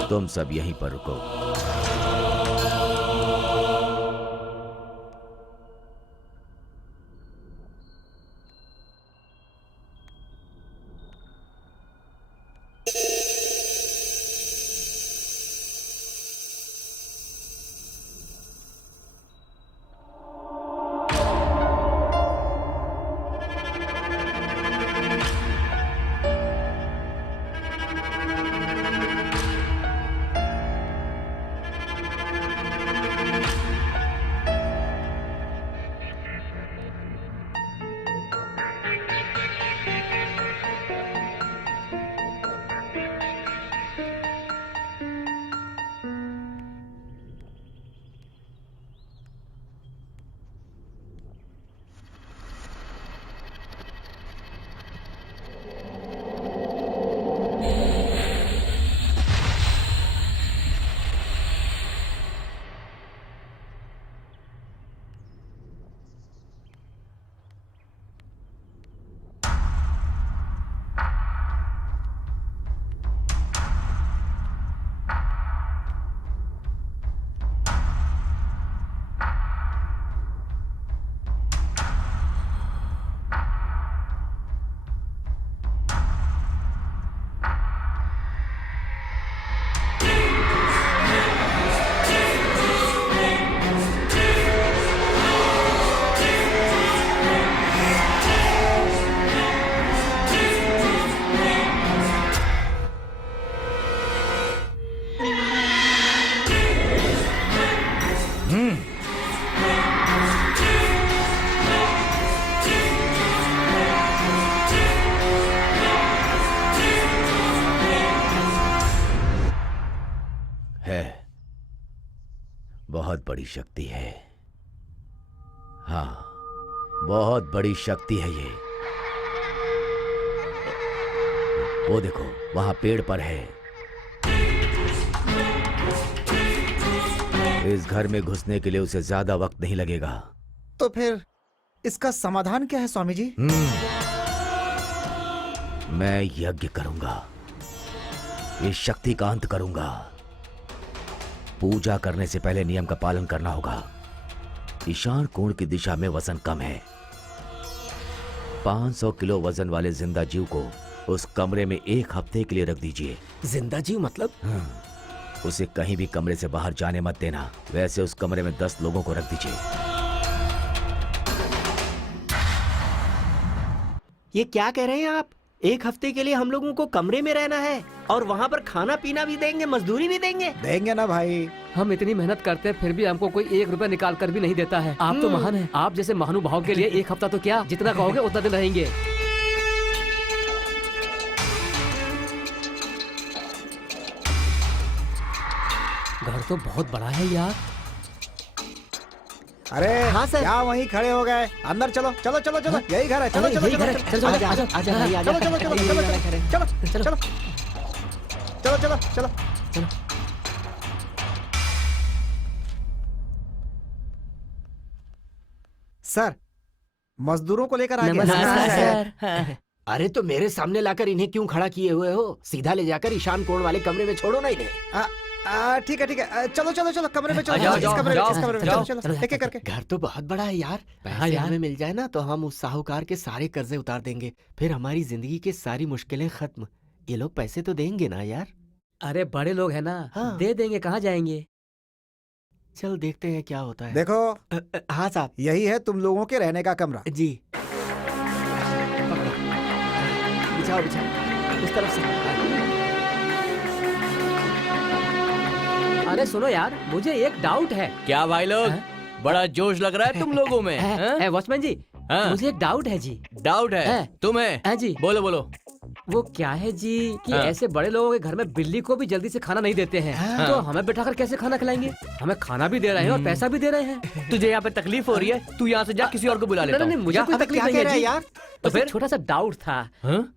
तुम सब यहीं पर रुको। बहुत बड़ी शक्ति है। हाँ, बहुत बड़ी शक्ति है ये। वो देखो, वहां पेड़ पर है। इस घर में घुसने के लिए उसे ज्यादा वक्त नहीं लगेगा। तो फिर इसका समाधान क्या है स्वामी जी? मैं यज्ञ करूंगा, इस शक्ति का अंत करूंगा। पूजा करने से पहले नियम का पालन करना होगा। ईशान कोण की दिशा में वजन कम है। 500 किलो वजन वाले जिंदा जीव को उस कमरे में 1 हफ्ते के लिए रख दीजिए। जिंदा जीव मतलब? उसे कहीं भी कमरे से बाहर जाने मत देना। वैसे उस कमरे में 10 लोगों को रख दीजिए। ये क्या कह रहे हैं आप? 1 हफ्ते के लिए हम लोगों को कमरे में रहना है और वहाँ पर खाना पीना भी देंगे, मजदूरी भी देंगे? देंगे ना भाई। हम इतनी मेहनत करते हैं फिर भी हमको कोई 1 रुपया निकाल कर भी नहीं देता है। आप तो महान हैं। आप जैसे महानुभाव के लिए 1 हफ्ता तो क्या, जितना कहोगे उतना दिन रहेंगे। घर तो बहुत बड़ा है यार। अरे हाँ सर। क्या वहीं खड़े हो गए? अंदर चलो चलो चलो चलो, यही घर है। चलो अरे, चलो यही चलो घर है। चलो चलो, आजा, आजा, आजा भाई, आजा। चलो चलो चलो यही चलो घर है। चलो चलो चलो। चलो चलो चलो चलो। सर, मजदूरों को लेकर आ गया। नमस्कार सर। अरे तो मेरे सामने लाकर इन्हें क्यों खड़ा किए हुए हो? सीधा ले जाकर ईशान कोण वाले कमरे में छोड़ो ना इन्हें। ठीक है ठीक है, चलो चलो चलो कमरे में चलो। जाओ, इस जाओ, कमरे में, जाओ, इस कमरे में जाओ। चलो चलो, एक एक करके। घर तो बहुत बड़ा है यार। पैसे यार। हमें मिल जाए ना तो हम उस साहूकार के सारे कर्जे उतार देंगे। फिर हमारी जिंदगी की सारी मुश्किलें खत्म। ये लोग पैसे तो देंगे ना यार? अरे बड़े लोग हैं ना, हाँ। दे देंगे, कहाँ जाएंगे। चल देखते हैं क्या होता है। देखो, हाँ साहब यही है तुम लोगों के रहने का कमरा। जी। बिछाओ बिछाओ उस तरफ से। अरे सुनो यार, मुझे एक डाउट है। क्या भाई लोग, बड़ा जोश लग रहा है तुम लोगों में। हैं? वॉचमैन जी, हाँ। मुझे एक डाउट है जी। डाउट है हैं? तुम्हें? हाँ जी। बोलो बोलो। वो क्या है जी कि हाँ। ऐसे बड़े लोगों के घर में बिल्ली को भी जल्दी से खाना नहीं देते हैं। हाँ। तो हमें बैठाकर कैसे खाना खिलाएंगे? हमें खाना भी दे रहे हैं और पैसा भी दे रहे हैं। तुझे यहाँ पे तकलीफ हो रही है, तू यहाँ से जा, किसी और को बुला लेता नहीं, हूँ। मुझे कोई अबे तकलीफ क्या नहीं कह है रहा है जी। यार? तो फिर? फिर छोटा सा डाउट था। हाँ?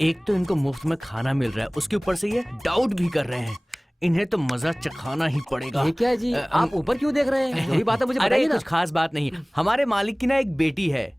एक तो इनको मुफ्त में खाना मिल रहा है, उसके ऊपर से ये डाउट भी कर रहे हैं। इन्हें तो मजा चखाना ही पड़ेगा। ये क्या है जी? आप ऊपर क्यों देख रहे हैं? यही बात है, मुझे अरे बताइए ना। कुछ खास बात नहीं। हमारे मालिक की ना एक बेटी है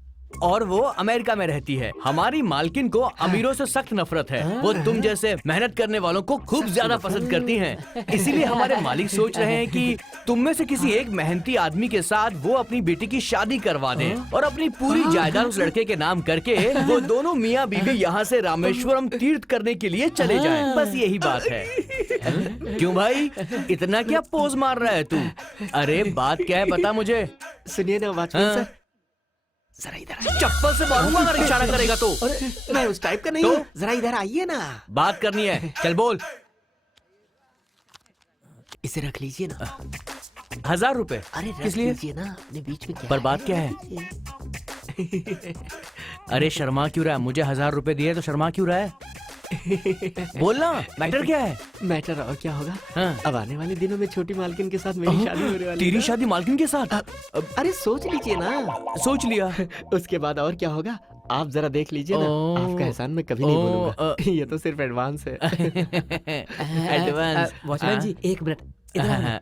और वो अमेरिका में रहती है। हमारी मालकिन को अमीरों से सख्त नफरत है। वो तुम जैसे मेहनत करने वालों को खूब ज्यादा पसंद करती हैं। इसीलिए हमारे मालिक सोच रहे हैं कि तुम में से किसी एक मेहनती आदमी के साथ वो अपनी बेटी की शादी करवा दें और अपनी पूरी जायदाद उस लड़के के नाम करके वो दोनों मियाँ बीवी यहाँ से रामेश्वरम तीर्थ करने के लिए चले जाएं। बस यही बात है। क्यों भाई, इतना क्या पोज मार रहा है तू? अरे बात क्या है, बता मुझे। सुनिए ना वॉचमैन हाँ। सर, जरा इधर आइए। चप्पल से मारूंगा अगर इशारा करेगा तो। अरे मैं उस टाइप का नहीं तो? हूँ। जरा इधर आइए ना। बात करनी है, चल बोल। इसे रख लीजिए ना। 1000 रुपए? अरे किस रख लिए? लीजिए ना, अपने बीच में क्या पर बात क्या है? अरे शर्मा क्यों रहा है? मुझे 1000 रुपए दिए तो शर्मा क्यों रहा है? बोलना, मैटर क्या है? मैटर और क्या होगा? हाँ। अब आने वाले दिनों में छोटी मालकिन के साथ मेरी शादी होने वाली तेरी है। शादी मालकिन के साथ? अरे सोच लीजिए ना। सोच लिया। उसके बाद और क्या होगा आप जरा देख लीजिए ना। ओ, आपका एहसान मैं कभी नहीं ओ, भूलूंगा। ये तो सिर्फ एडवांस है। एडवांस। वॉचमैन जी, 1 मिनट इधर आना।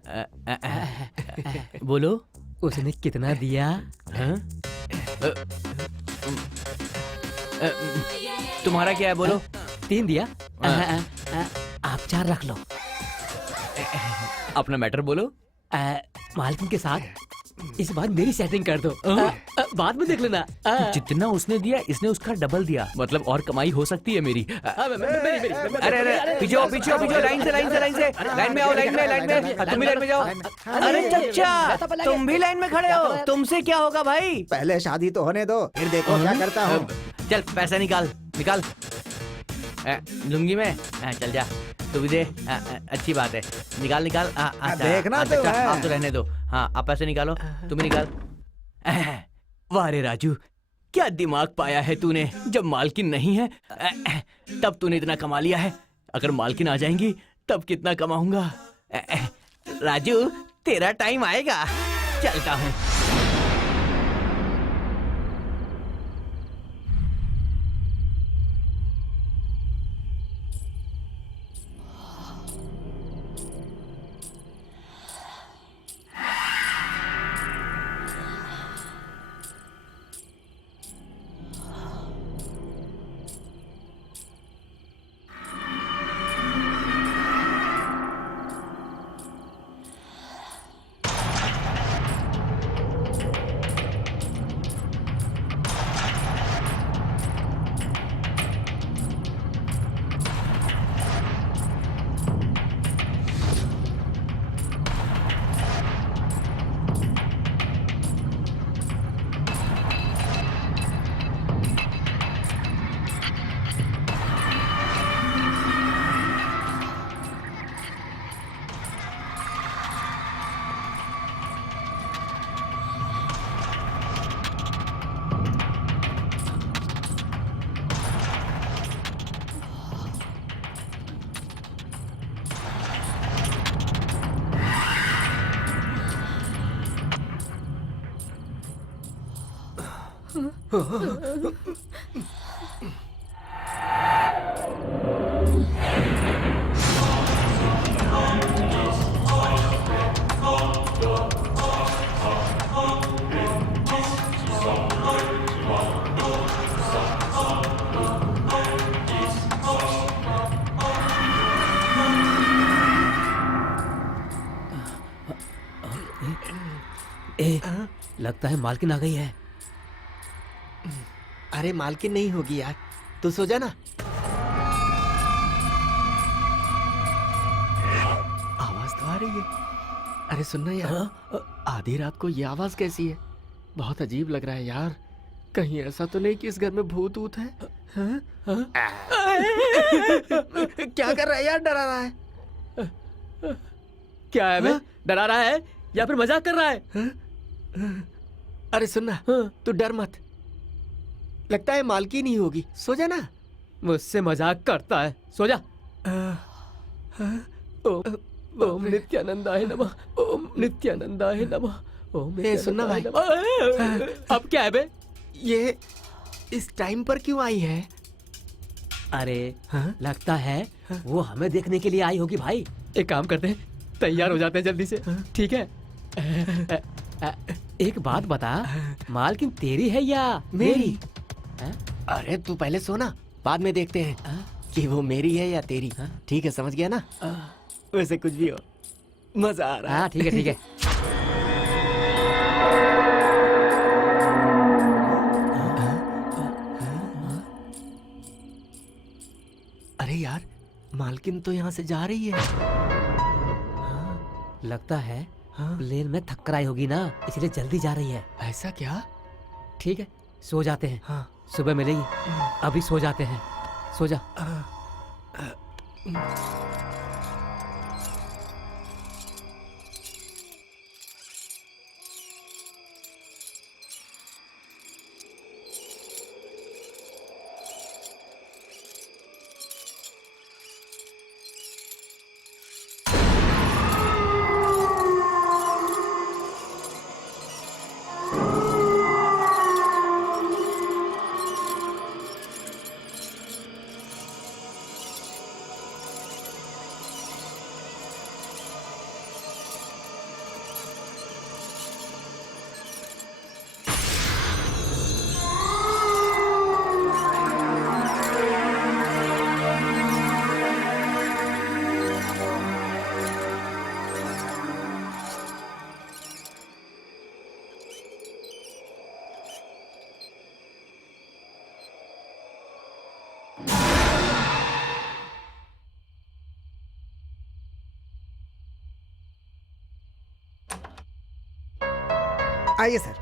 बोलो। उसने कितना दिया? हाँ? तुम्हारा क्या है, बोलो। 3 दिया। आप 4 रख लो। अपना मैटर बोलो। मालकिन के साथ इस बार मेरी सेटिंग कर दो। बाद में देख लेना। जितना उसने दिया इसने उसका डबल दिया, मतलब और कमाई हो सकती है मेरी। अरे अरे पीछे आओ, पीछे आओ, पीछे आओ, लाइन से लाइन से लाइन से लाइन में आओ, लाइन में तुम भी लाइन में जाओ। अरे चच्चा, तुम भी लाइन में खड़े हो, तुमसे क्या होगा भाई? पहले शादी तो होने दो, फिर देखो क्या करता हूँ। चल पैसा निकाल निकाल। लुंगी में चल जा, तू भी दे। अच्छी बात है, निकाल निकाल। देखना तो अच्छा, है। आप तो रहने दो। हाँ आप पैसे निकालो, तुम भी निकाल। वाह रे राजू, क्या दिमाग पाया है तूने। जब मालकिन नहीं है तब तूने इतना कमा लिया है, अगर मालकिन आ जाएंगी तब कितना कमाऊंगा। राजू तेरा टाइम आएगा। चलता हूँ। लगता है मालकिन आ गई है। अरे मालकिन नहीं होगी यार, तू सो जा ना। आवाज तो आ रही है। अरे सुनना यार, आधी रात को ये आवाज कैसी है? बहुत अजीब लग रहा है यार। कहीं ऐसा तो नहीं कि इस घर में भूत ऊत है? हाँ? हाँ? क्या कर रहा है यार? डरा रहा है? क्या है बे? डरा रहा है या फिर मजाक कर रहा है? अरे सुनना, तू डर मत। लगता है मालकिन ही होगी। सो जा ना। मुझसे मजाक करता है। सो जा। ओम नित्यानंदाय नमः। ओम नित्यानंदाय नमः। ओम सुनना भाई। अब क्या है बे? ये इस टाइम पर क्यों आई है? अरे लगता है वो हमें देखने के लिए आई होगी भाई। एक काम करते हैं, तैयार हो जाते हैं जल्दी से। ठीक है? एक बात बता, मालकिन तेरी है या मेरी? अरे तू पहले सोना, बाद में देखते हैं कि वो मेरी है या तेरी। ठीक है, समझ गया ना? वैसे कुछ भी हो, मजा आ रहा है। हाँ ठीक है ठीक है। अरे यार, मालकिन तो यहाँ से जा रही है। लगता है प्लेन में थक कर आई होगी ना, इसलिए जल्दी जा रही है। ऐसा क्या? ठीक है, सो जाते हैं। हाँ। सुबह मिलेगी। अभी सो जाते हैं। सो जा। आइए सर।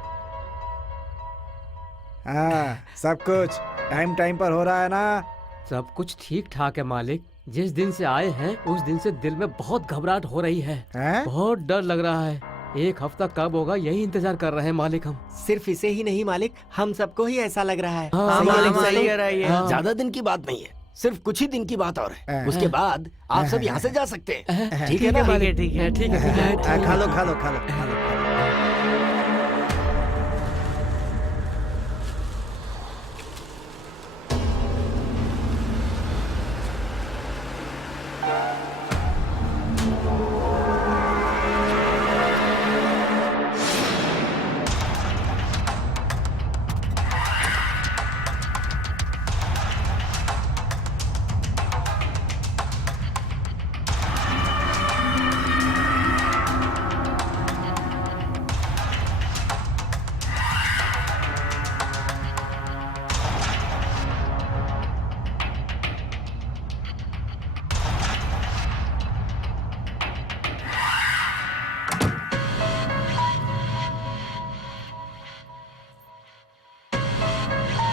हाँ, सब कुछ टाइम टाइम पर हो रहा है ना? सब कुछ ठीक ठाक है मालिक। जिस दिन से आए हैं उस दिन से दिल में बहुत घबराहट हो रही है। बहुत डर लग रहा है। एक हफ्ता कब होगा यही इंतजार कर रहे हैं मालिक हम। सिर्फ इसे ही नहीं मालिक, हम सबको ही ऐसा लग रहा है। हाँ, सही है, मालिक, सही सही कह रहा है ये। हाँ। ज्यादा दिन की बात नहीं है। सिर्फ कुछ ही दिन की बात और है, उसके बाद आप सब यहाँ से जा सकते हैं। ठीक है ना? ठीक है ठीक है खा लो खा लो खा लो खा लो।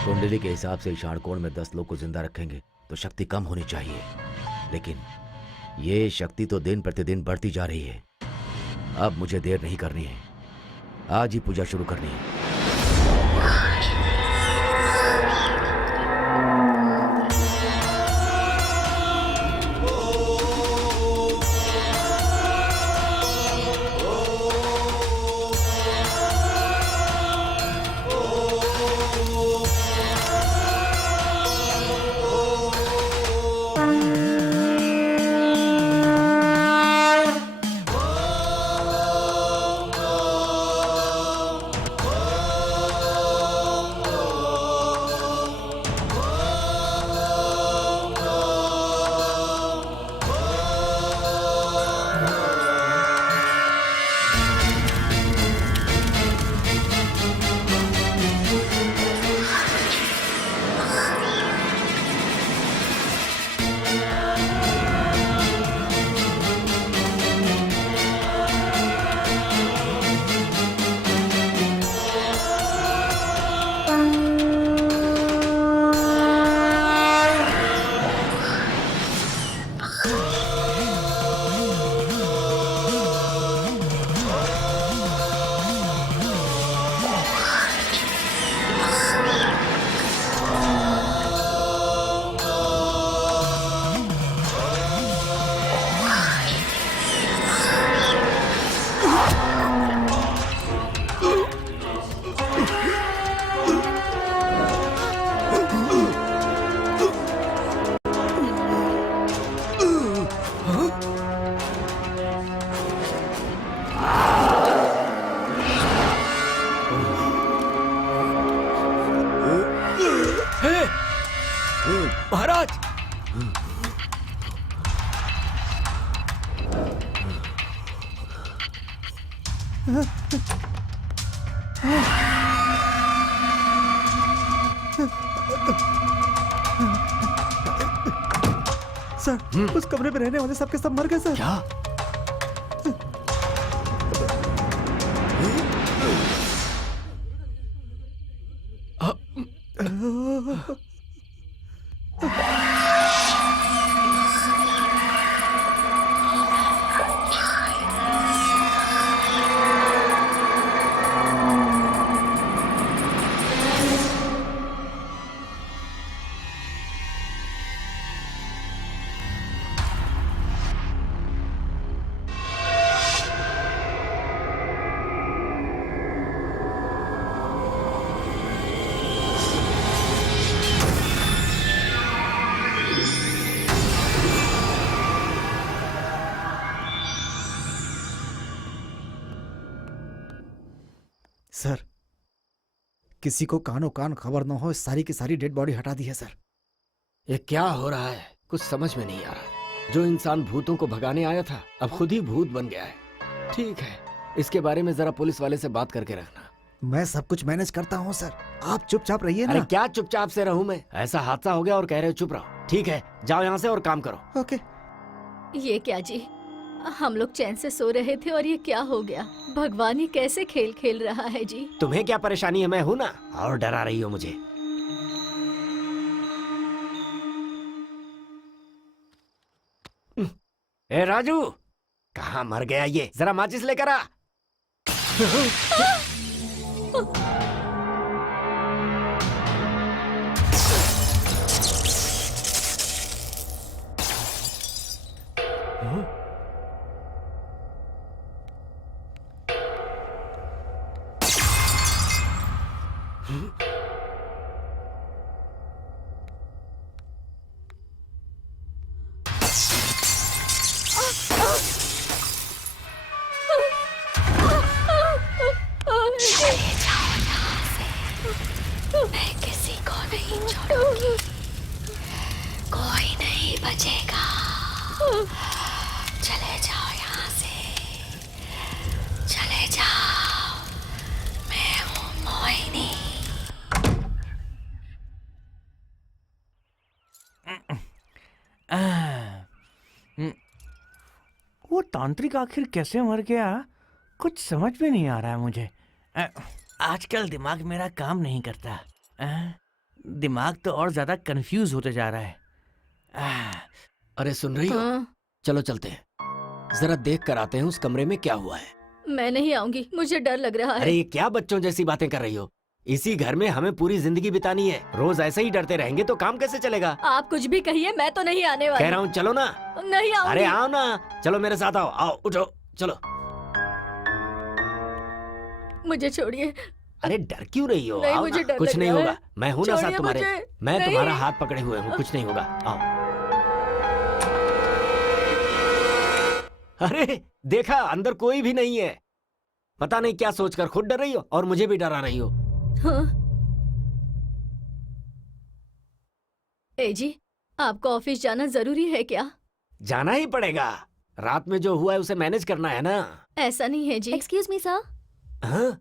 कुंडली के हिसाब से षाणकोण में 10 लोग को जिंदा रखेंगे तो शक्ति कम होनी चाहिए, लेकिन ये शक्ति तो दिन प्रतिदिन बढ़ती जा रही है। अब मुझे देर नहीं करनी है, आज ही पूजा शुरू करनी है। महाराज, सर, उस कमरे में रहने वाले सबके सब मर गए सर। क्या? सर, किसी को कानो कान खबर न हो, इस सारी की सारी डेड बॉडी हटा दी है सर। ये क्या हो रहा है? कुछ समझ में नहीं आ रहा। जो इंसान भूतों को भगाने आया था अब खुद ही भूत बन गया है। ठीक है, इसके बारे में जरा पुलिस वाले से बात करके रखना। मैं सब कुछ मैनेज करता हूँ सर, आप चुपचाप रहिए अरे ना। क्या चुपचाप से रहूं मैं? ऐसा हादसा हो गया और कह रहे हो चुप रहो। ठीक है, जाओ यहाँ से और काम करो। ओके। ये क्या जी, हम लोग चैन से सो रहे थे और ये क्या हो गया? भगवान ही कैसे खेल खेल रहा है जी। तुम्हें क्या परेशानी है? मैं हूं ना, और डरा रही हो मुझे। ए राजू, कहाँ मर गया ये? जरा माचिस लेकर आ। मैं किसी को नहीं छोड़ूंगी, कोई नहीं बचेगा। चले जाओ यहाँ से, चले जाओ। मैं हूँ मोहिनी। वो तांत्रिक आखिर कैसे मर गया, कुछ समझ में नहीं आ रहा है मुझे। आजकल दिमाग मेरा काम नहीं करता। दिमाग तो और ज्यादा कंफ्यूज होते जा रहा है। अरे सुन रही हो? हाँ, चलो चलते हैं, जरा देख कर आते हैं उस कमरे में क्या हुआ है। मैं नहीं आऊंगी, मुझे डर लग रहा अरे है। ये क्या बच्चों जैसी बातें कर रही हो? इसी घर में हमें पूरी जिंदगी बितानी है, रोज ऐसे ही डरते रहेंगे तो काम कैसे चलेगा? आप कुछ भी कहिए, मैं तो नहीं आने कह वाली। रहा हूँ चलो ना। नहीं आऊंगी। अरे आओ ना, चलो मेरे साथ आओ, आओ उठो चलो। मुझे छोड़िए। अरे डर क्यों रही हो? नहीं, आओ मुझे ना, डर कुछ लग नहीं रहा होगा, है। मैं हूँ ना साथ छोड़िए तुम्हारे। मुझे। मैं नहीं। तुम्हारा हाथ पकड़े हुए हूँ, कुछ नहीं होगा, आओ। अरे देखा, अंदर कोई भी नहीं है। पता नहीं क्या सोचकर खुद डर रही हो और मुझे भी डरा रही हो। हाँ। ए जी, आपको ऑफिस जाना जरूरी है क्या? जाना ही पड़ेगा, रात में जो हुआ है उसे मैनेज करना है ना। ऐसा नहीं है जी। Excuse me sir. हाँ?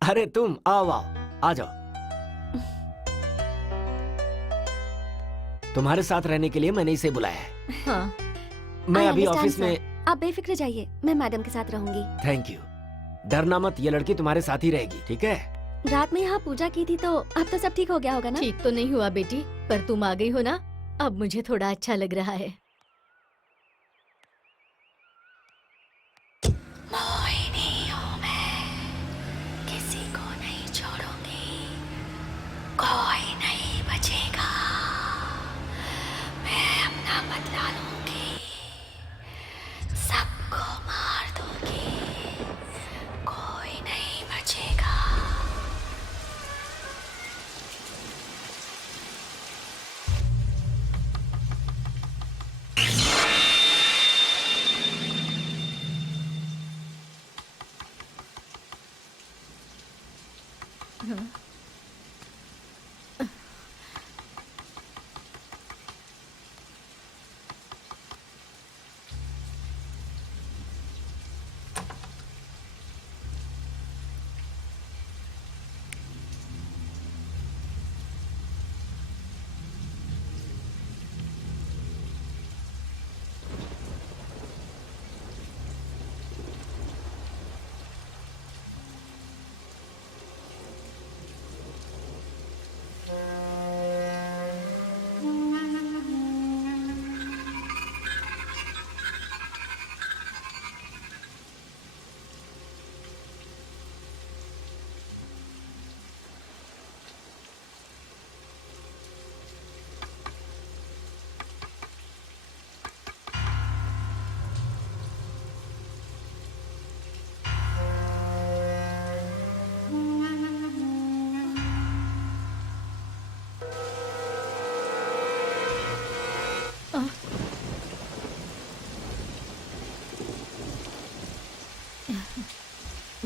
अरे तुम आओ आओ, आ जाओ। तुम्हारे साथ रहने के लिए मैंने इसे बुलाया है। हाँ। मैं I अभी understand, ऑफिस sir. में। आप बेफिक्र जाइए, मैं मैडम के साथ रहूंगी। Thank you. डरना मत, ये लड़की तुम्हारे साथ ही रहेगी, ठीक है? रात में यहाँ पूजा की थी तो अब तो सब ठीक हो गया होगा ना? ठीक तो नहीं हुआ बेटी, पर तुम आ गई हो ना, अब मुझे थोड़ा अच्छा लग रहा है। मोहिनी हूँ मैं, किसी को नहीं छोड़ूंगी, कोई नहीं बचेगा। मैं अपना बदला लूंगी, सबको मार दूंगी, कोई नहीं बचेगा।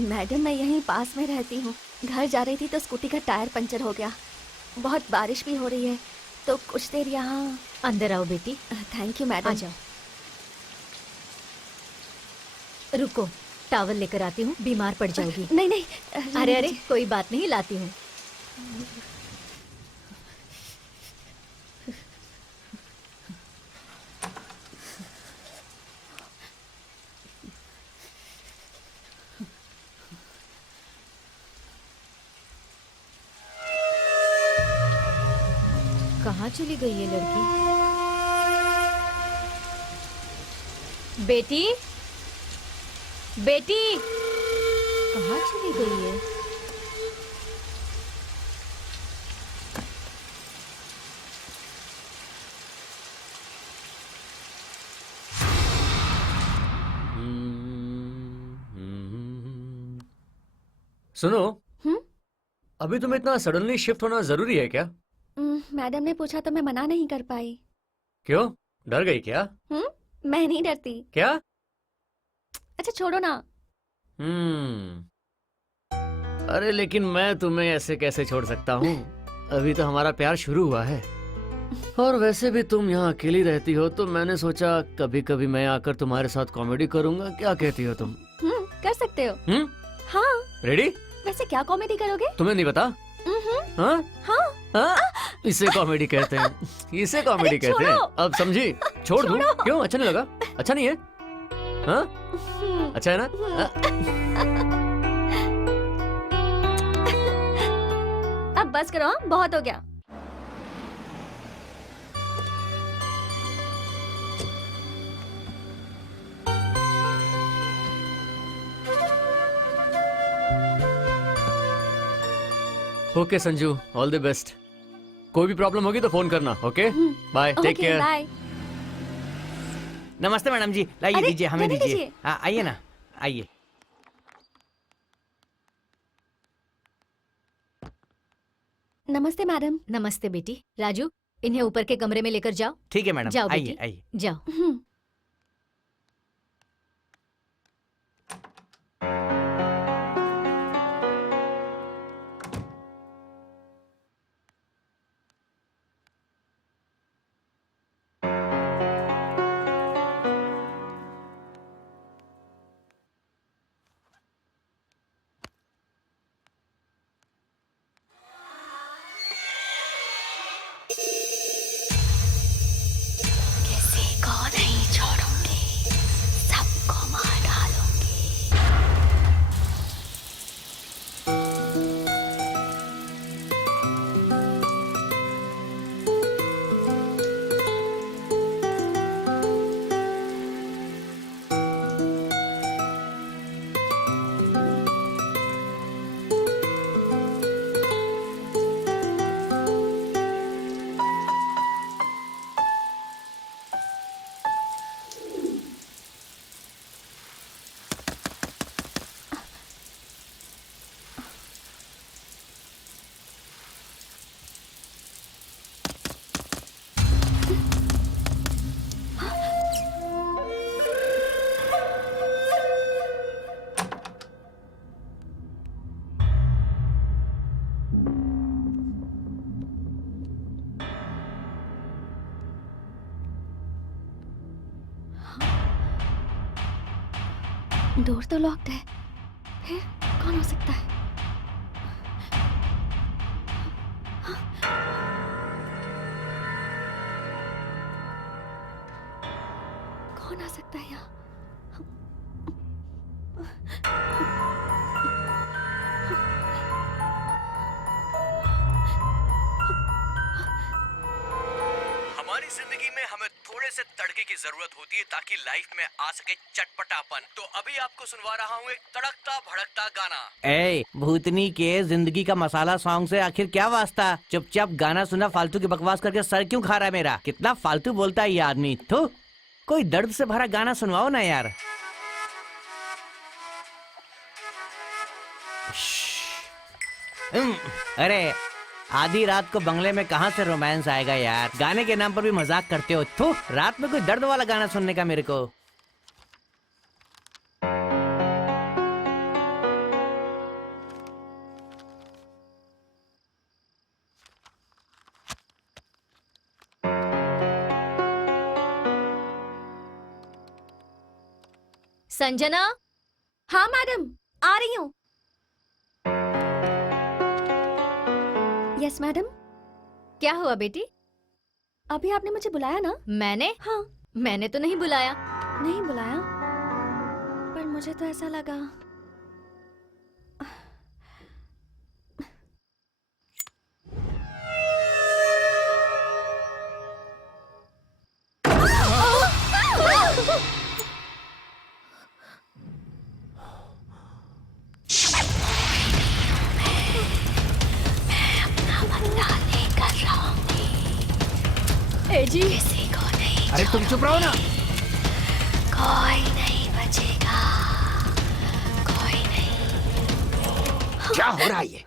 मैडम, मैं यहीं पास में रहती हूँ। घर जा रही थी तो स्कूटी का टायर पंचर हो गया। बहुत बारिश भी हो रही है तो कुछ देर यहाँ। अंदर आओ बेटी। थैंक यू आ मैडम। जाओ। रुको, टावल लेकर आती हूँ, बीमार पड़ जाओगी। नहीं नहीं, अरे अरे, कोई बात नहीं, लाती हूँ। कहाँ चली गई ये लड़की? बेटी, बेटी, कहाँ चली गई है? सुनो, हम्म? अभी तुम्हें इतना सडनली शिफ्ट होना जरूरी है क्या? मैडम ने पूछा तो मैं मना नहीं कर पाई। क्यों, डर गई क्या? मैं नहीं डरती। क्या? अच्छा छोड़ो ना। अरे लेकिन मैं तुम्हें ऐसे कैसे छोड़ सकता हूँ? अभी तो हमारा प्यार शुरू हुआ है। और वैसे भी तुम यहाँ अकेली रहती हो तो मैंने सोचा कभी कभी मैं आकर तुम्हारे साथ कॉमेडी करूँगा। क्या कहती हो तुम? कर सकते हो। हाँ। रेडी? वैसे क्या कॉमेडी करोगे? तुम्हें नहीं पता? हाँ? हाँ? इसे कॉमेडी कहते हैं, इसे कॉमेडी कहते हैं। अब समझी? छोड़ दूं? क्यों, अच्छा नहीं लगा? अच्छा नहीं है? हाँ? अच्छा है ना? अब बस करो, बहुत हो गया। Okay Sanju, all the best. कोई भी प्रॉब्लम होगी तो फोन करना। Okay, bye, take care. Bye. नमस्ते मैडम जी, लाइए अरे, दीजिए, हमें रहने दीजिए। दीजिए। हाँ आइए ना, आइए। नमस्ते मैडम। नमस्ते बेटी। राजू, इन्हें ऊपर के कमरे में लेकर जाओ। ठीक है मैडम, जाओ आइए बेटी। आइए। जाओ। किसी को नहीं छोड़ूंगी, सबको मार डालूंगी। डोर तो लॉक्ड है, फिर कौन हो सकता है? कौन आ सकता है यहाँ? हमारी जिंदगी में हमें थोड़े से तड़के की जरूरत होती है ताकि लाइफ में आ सके चटपटापन। तो अभी आपको सुनवा रहा हूँ एक तड़कता भड़कता गाना। ए भूतनी के जिंदगी का मसाला सॉन्ग से आखिर क्या वास्ता? चुपचाप गाना सुना, फालतू की बकवास करके सर क्यों खा रहा है मेरा? कितना फालतू बोलता है ये आदमी। तो कोई दर्द से भरा गाना सुनवाओ ना यार। अरे आधी रात को बंगले में कहाँ से रोमांस आएगा यार? गाने के नाम पर भी मजाक करते हो। थू, रात में कोई दर्द वाला गाना सुनने का मेरे को। संजना। हाँ मैडम, आ रही हूँ। Yes madam. क्या हुआ बेटी? अभी आपने मुझे बुलाया ना? मैंने? हाँ। मैंने तो नहीं बुलाया। नहीं बुलाया, पर मुझे तो ऐसा लगा। ए जी, किसी को नहीं, अरे तुम चुप रहो ना। कोई नहीं बचेगा, कोई नहीं। क्या हो रहा है ये?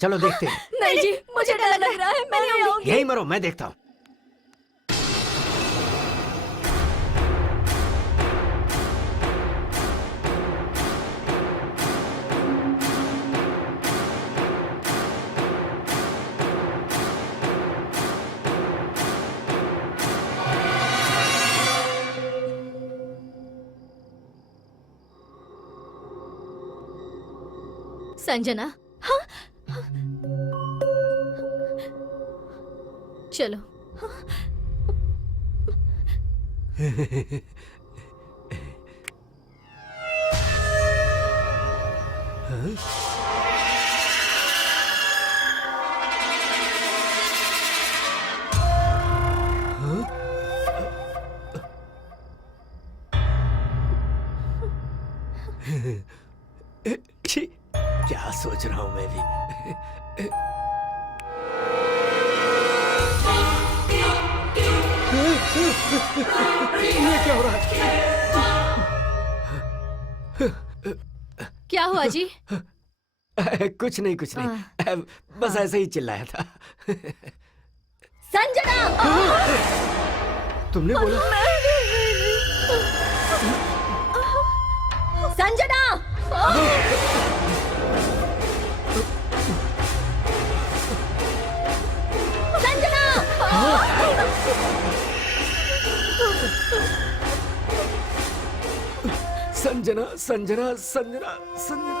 चलो देखते हैं। नहीं जी, मुझे डर लग रहा है, मैं नहीं आऊंगी। यही मरो, मैं देखता हूँ। संजना, हाँ? चलो। क्या सोच रहा हूँ मैं भी। ये क्या हो रहा है? क्या हुआ जी? कुछ नहीं, कुछ नहीं, बस ऐसे ही चिल्लाया था। संजना! तुमने बोला? संजना! संजना! संजना, संजना, संजना, संजना।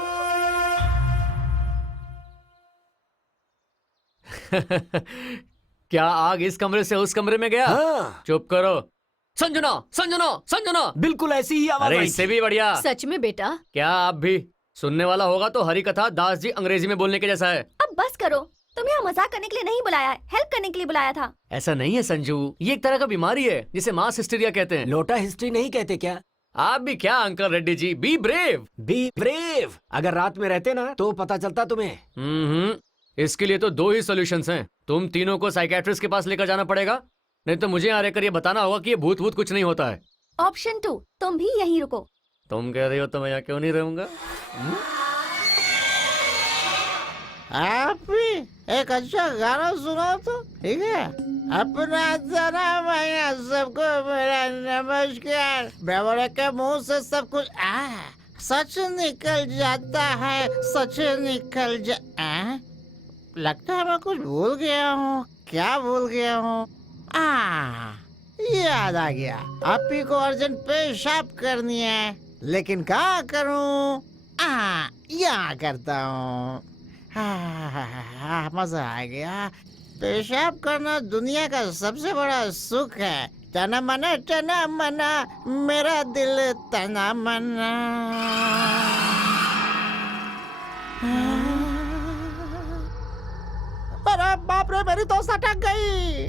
क्या आग इस कमरे से उस कमरे में गया? हाँ, चुप करो। संजना, संजना, संजना। बिल्कुल ऐसी ही आवाज अरे आई इससे थी। भी बढ़िया। सच में बेटा? क्या आप भी? सुनने वाला होगा तो हरी कथा दास जी अंग्रेजी में बोलने के जैसा है। अब बस करो, तुम्हें यहाँ मजाक करने के लिए नहीं बुलाया है, हेल्प करने के लिए बुलाया था। ऐसा नहीं है संजू, ये एक तरह का बीमारी है जिसे मास हिस्टीरिया कहते हैं। लोटा हिस्ट्री नहीं कहते क्या? आप भी क्या uncle Reddy ji, be brave. Be brave. अगर रात में रहते ना तो पता चलता तुम्हें। इसके लिए तो दो ही सॉल्यूशंस हैं। तुम तीनों को साइकेट्रिस्ट के पास लेकर जाना पड़ेगा, नहीं तो मुझे यहाँ रहकर ये बताना होगा कि ये भूत भूत कुछ नहीं होता है। ऑप्शन 2, तुम भी यहीं रुको। तुम कह रही हो तो मैं यहाँ क्यों नहीं रहूंगा? आप भी एक अच्छा गाना सुनाओ तो, ठीक है? अपना जना मैया सबको मेरा नमस्कार। बेवड़े के मुंह से सब कुछ सच निकल जाता है, सच निकल लगता है मैं कुछ भूल गया हूँ। क्या भूल गया हूँ? याद आ गया, आप ही को अर्जेंट पेशाब करनी है, लेकिन क्या करूँ? यहाँ करता हूँ। मजा आ गया। पेशाब करना दुनिया का सबसे बड़ा सुख है। तना मना मेरा दिल तना मना। अरे बाप रे, मेरी तो सटक गई।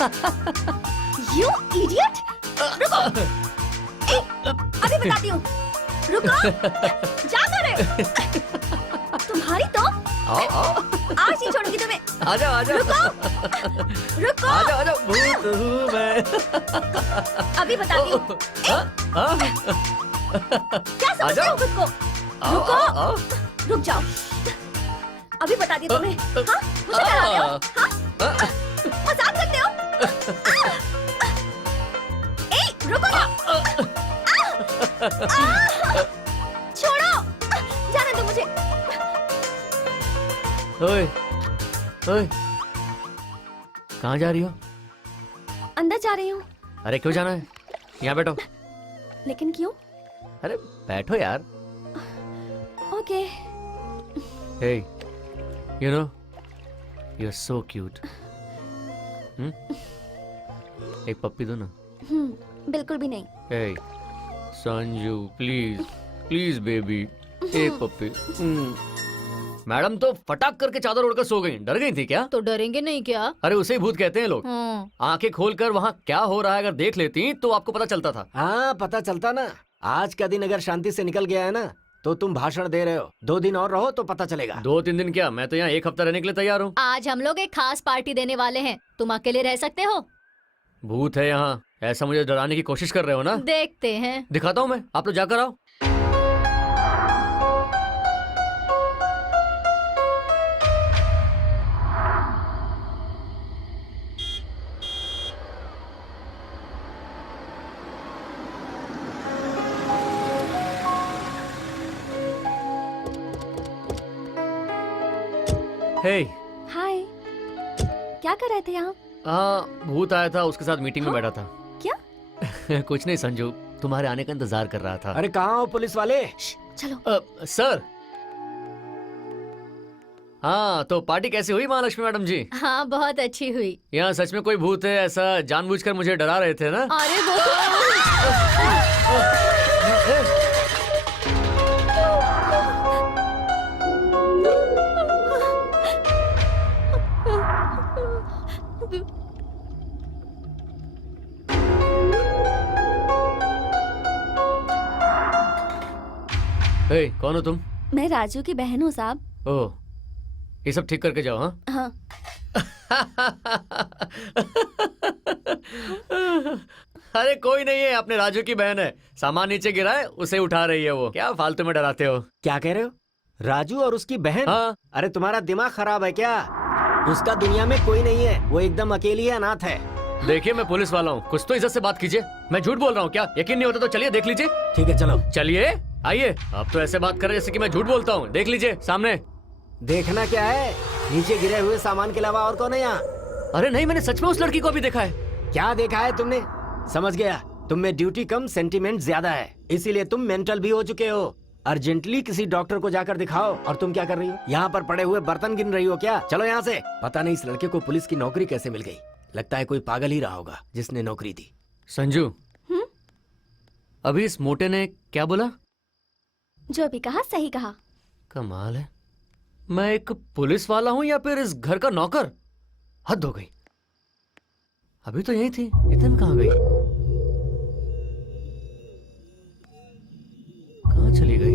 You idiot! रुको! ए, अभी बताती हूँ। रुको! क्या कर रहे हो? तुम्हारी तो आओ आओ आज नहीं छोड़ूंगी तुम्हें। आजा आजा रुको! आजा आजा भूत हूँ मैं। अभी बताती हूँ। क्या समझते हो खुद को? रुको! रुक जाओ। अभी बताती हूँ तुम्हें। हाँ? मुझे डरा रहे हो? हाँ? मजाक करते हो? ए, रुको ना! छोड़ो! जाने दो मुझे। ओए ओए कहाँ जा रही हो? अंदर जा रही हूँ। अरे क्यों जाना है? यहाँ बैठो। लेकिन क्यों? अरे बैठो यार। Okay. Hey, you know, you're so cute. एक पप्पी दो ना। बिल्कुल भी नहीं। Hey, Sanju, please, please baby, एक पप्पी। मैडम तो फटाक करके चादर ओढ़कर सो गई। डर गई थी क्या? तो डरेंगे नहीं क्या? अरे उसे ही भूत कहते हैं लोग। आंखें खोलकर वहाँ क्या हो रहा है अगर देख लेती तो आपको पता चलता था। हाँ पता चलता ना। आज का दिन अगर शांति से निकल गया है ना तो तुम भाषण दे रहे हो। 2 दिन और रहो तो पता चलेगा। 2-3 दिन क्या, मैं तो यहाँ 1 हफ्ता रहने के लिए तैयार हूँ। आज हम लोग एक खास पार्टी देने वाले हैं, तुम अकेले रह सकते हो? भूत है यहाँ, ऐसा मुझे डराने की कोशिश कर रहे हो ना? देखते हैं। दिखाता हूँ मैं, आप लोग जाकर आओ। हे हाय। क्या कर रहे थे यहाँ? भूत आया था, उसके साथ मीटिंग में बैठा था। क्या? कुछ नहीं संजू, तुम्हारे आने का इंतजार कर रहा था। अरे कहाँ हो पुलिस वाले? चलो। सर। हाँ तो पार्टी कैसी हुई महालक्ष्मी मैडम जी? हाँ बहुत अच्छी हुई। यहाँ सच में कोई भूत है ऐसा जानबूझकर मुझे डरा रहे थे ना? अरे वो हे, कौन हो तुम? मैं राजू की बहन हूँ साहब। ओह, ये सब ठीक करके जाओ। हाँ हाँ। अरे कोई नहीं है, अपने राजू की बहन है। सामान नीचे गिरा है, उसे उठा रही है वो। क्या फालतू में डराते हो? क्या कह रहे हो? राजू और उसकी बहन? हाँ। अरे तुम्हारा दिमाग खराब है क्या? उसका दुनिया में कोई नहीं है, वो एकदम अकेली है, अनाथ है। देखिए मैं पुलिस वाला हूँ, कुछ तो इज्जत से बात कीजिए। मैं झूठ बोल रहा हूँ क्या? यकीन नहीं होता तो चलिए देख लीजिए। ठीक है चलो। चलिए आइए। आप तो ऐसे बात कर रहे हैं जैसे कि मैं झूठ बोलता हूँ। देख लीजिए सामने। देखना क्या है? नीचे गिरे हुए सामान के अलावा और कौन है यहाँ? अरे नहीं, मैंने सच में उस लड़की को भी देखा है। क्या देखा है तुमने? समझ गया, तुम में ड्यूटी कम सेंटीमेंट ज्यादा है, इसीलिए तुम मेंटल भी हो चुके हो। अर्जेंटली किसी डॉक्टर को जाकर दिखाओ। और तुम क्या कर रही हो? यहाँ पर पड़े हुए बर्तन गिन रही हो क्या? चलो यहाँ से। पता नहीं इस लड़के को पुलिस की नौकरी कैसे मिल गई। लगता है कोई पागल ही रहा होगा जिसने नौकरी दी। संजू, अभी इस मोटे ने क्या बोला? जो भी कहा सही कहा। कमाल है, मैं एक पुलिस वाला हूँ या फिर इस घर का नौकर? हद हो गई। अभी तो यही थी, इतने कहाँ गई? कहाँ चली गई?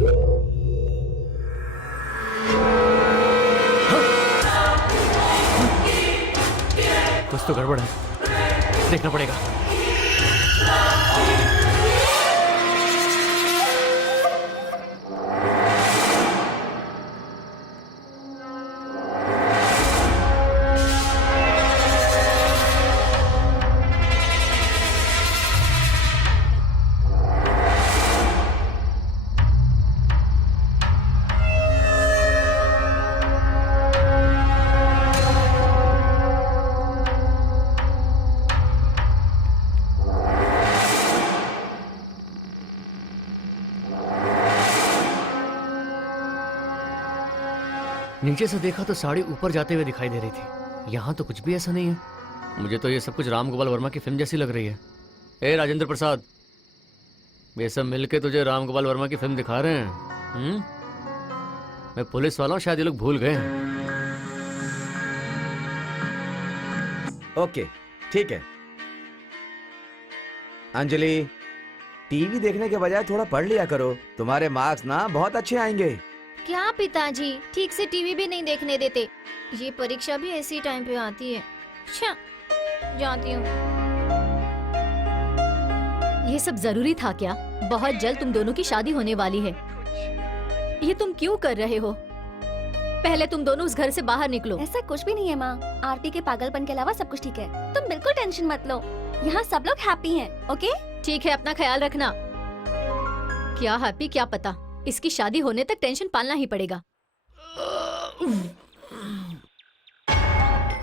कुछ तो गड़बड़ है, देखना पड़ेगा। नीचे से देखा तो साड़ी ऊपर जाते हुए दिखाई दे रही थी। यहाँ तो कुछ भी ऐसा नहीं है। मुझे तो ये सब कुछ राम गोपाल वर्मा की फिल्म जैसी लग रही है। ए राजेंद्र प्रसाद, ये सब मिलके तुझे राम गोपाल वर्मा की फिल्म दिखा रहे हैं। मैं पुलिस वाला हूँ, शायद ये लोग भूल गए हैं। ओके, ठीक है। अंजलि, टीवी देखने के बजाय थोड़ा पढ़ लिया करो, तुम्हारे मार्क्स ना बहुत अच्छे आएंगे। क्या पिताजी ठीक से टीवी भी नहीं देखने देते। ये परीक्षा भी ऐसी टाइम पे आती है। अच्छा, जाती हूँ। ये सब जरूरी था क्या? बहुत जल्द तुम दोनों की शादी होने वाली है। ये तुम क्यों कर रहे हो? पहले तुम दोनों उस घर से बाहर निकलो। ऐसा कुछ भी नहीं है माँ, आरती के पागलपन के अलावा सब कुछ ठीक है। तुम बिल्कुल टेंशन मत लो, यहाँ सब लोग हैप्पी हैं, ओके? ठीक है, अपना ख्याल रखना। क्या हैप्पी क्या पता, इसकी शादी होने तक टेंशन पालना ही पड़ेगा।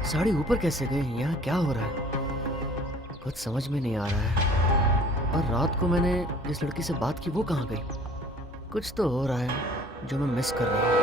साड़ी ऊपर कैसे गई? यहाँ क्या हो रहा है? कुछ समझ में नहीं आ रहा है। और रात को मैंने जिस लड़की से बात की वो कहाँ गई? कुछ तो हो रहा है जो मैं मिस कर रहा हूँ।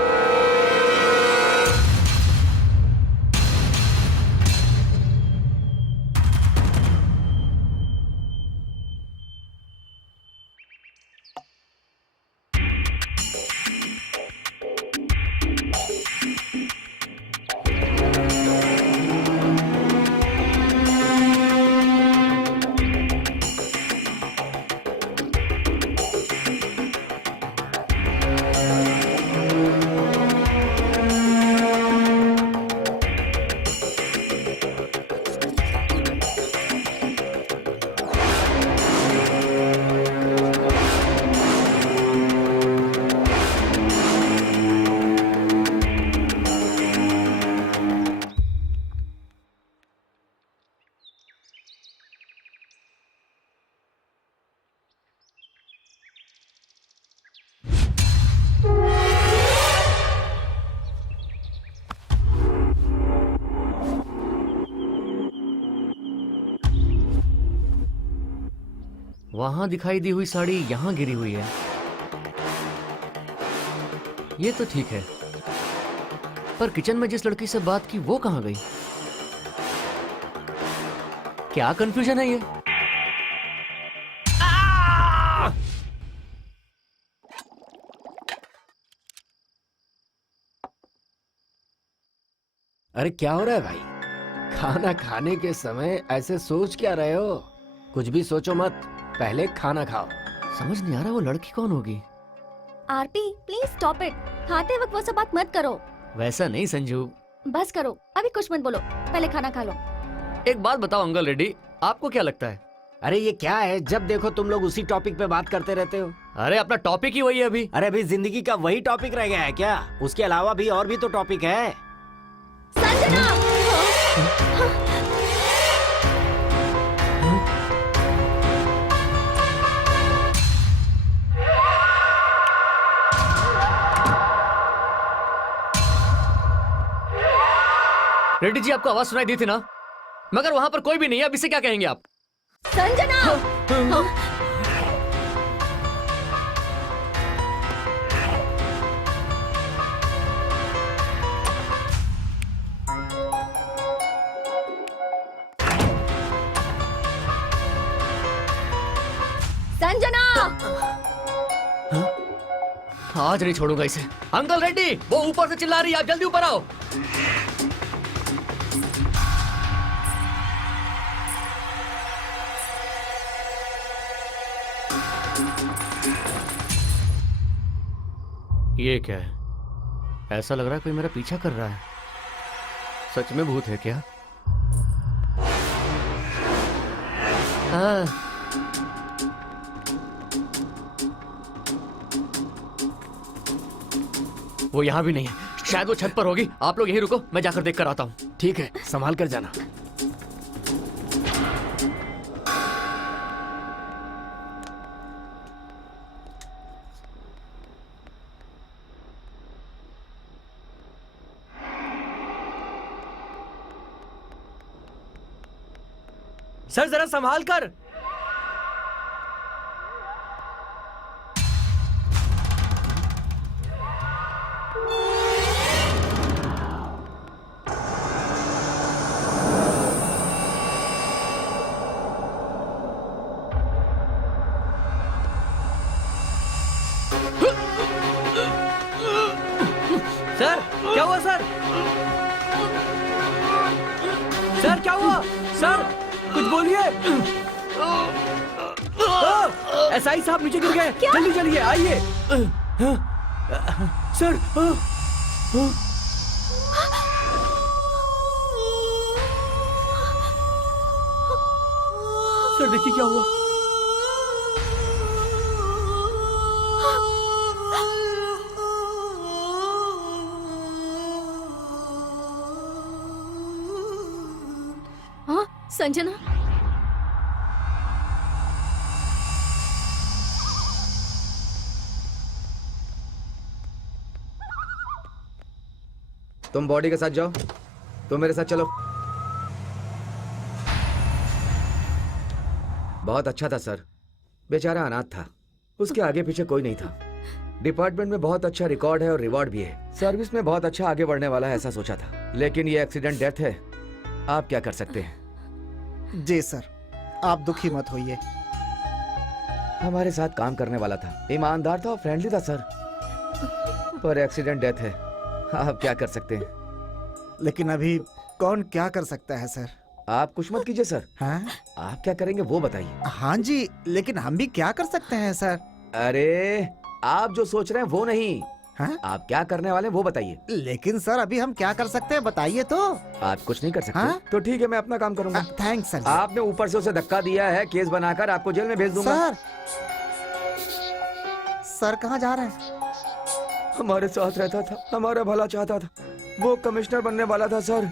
वहां दिखाई दी हुई साड़ी यहाँ गिरी हुई है। ये तो ठीक है, पर किचन में जिस लड़की से बात की वो कहाँ गई? क्या कंफ्यूजन है ये? अरे क्या हो रहा है भाई? खाना खाने के समय ऐसे सोच क्या रहे हो? कुछ भी सोचो मत, पहले खाना खाओ। समझ नहीं आ रहा वो लड़की कौन होगी। आरती प्लीज स्टॉप इट, खाते वक्त वो सब बात मत करो। वैसा नहीं संजू। बस करो, अभी कुछ मत बोलो, पहले खाना खा लो। एक बात बताओ अंकल रेड्डी, आपको क्या लगता है? अरे ये क्या है, जब देखो तुम लोग उसी टॉपिक पे बात करते रहते हो। अरे अपना टॉपिक ही वही है अभी। अरे अभी जिंदगी का वही टॉपिक रह गया है क्या? उसके अलावा भी और भी तो टॉपिक है। संजना! रेड्डी जी, आपको आवाज सुनाई दी थी ना, मगर वहां पर कोई भी नहीं है। अब इसे क्या कहेंगे आप? संजना! संजना! आज नहीं छोड़ूंगा इसे। अंकल रेड्डी, वो ऊपर से चिल्ला रही है, आप जल्दी ऊपर आओ। ये क्या है? ऐसा लग रहा है कोई मेरा पीछा कर रहा है। सच में भूत है क्या? हाँ। वो यहाँ भी नहीं है, शायद वो छत पर होगी। आप लोग यहीं रुको, मैं जाकर देख कर आता हूँ। ठीक है, संभाल कर जाना। सर जरा संभाल कर। सर क्या हुआ सर? सर क्या हुआ? सर कुछ बोलिए। एसआई साहब नीचे गिर गए, जल्दी चलिए, आइए। सर, सर देखिए क्या हुआ। हाँ संजना, तुम बॉडी के साथ जाओ, तुम मेरे साथ चलो। बहुत अच्छा था सर, बेचारा अनाथ था, उसके आगे पीछे कोई नहीं था। डिपार्टमेंट में बहुत अच्छा रिकॉर्ड है और रिवॉर्ड भी है, सर्विस में बहुत अच्छा आगे बढ़ने वाला है ऐसा सोचा था, लेकिन ये एक्सीडेंट डेथ है। आप क्या कर सकते हैं? जी सर, आप दुखी मत होइए। हमारे साथ काम करने वाला था, ईमानदार था और फ्रेंडली था सर, पर एक्सीडेंट डेथ है। आप क्या कर सकते हैं? लेकिन अभी कौन क्या कर सकता है सर? आप कुछ मत कीजिए सर। हाँ आप क्या करेंगे वो बताइए। हाँ जी, लेकिन हम भी क्या कर सकते हैं सर? अरे आप जो सोच रहे हैं वो नहीं, हाँ? आप क्या करने वाले हैं वो बताइए। लेकिन सर अभी हम क्या कर सकते हैं बताइए तो। आप कुछ नहीं कर सकते। हाँ? तो ठीक है, मैं अपना काम करूंगा। Thanks sir. आपने ऊपर से उसे धक्का दिया है, केस बनाकर आपको जेल में भेज दूंगा। सर कहाँ जा रहे हैं? हमारे साथ रहता था, हमारा भला चाहता था, वो कमिश्नर बनने वाला था सर।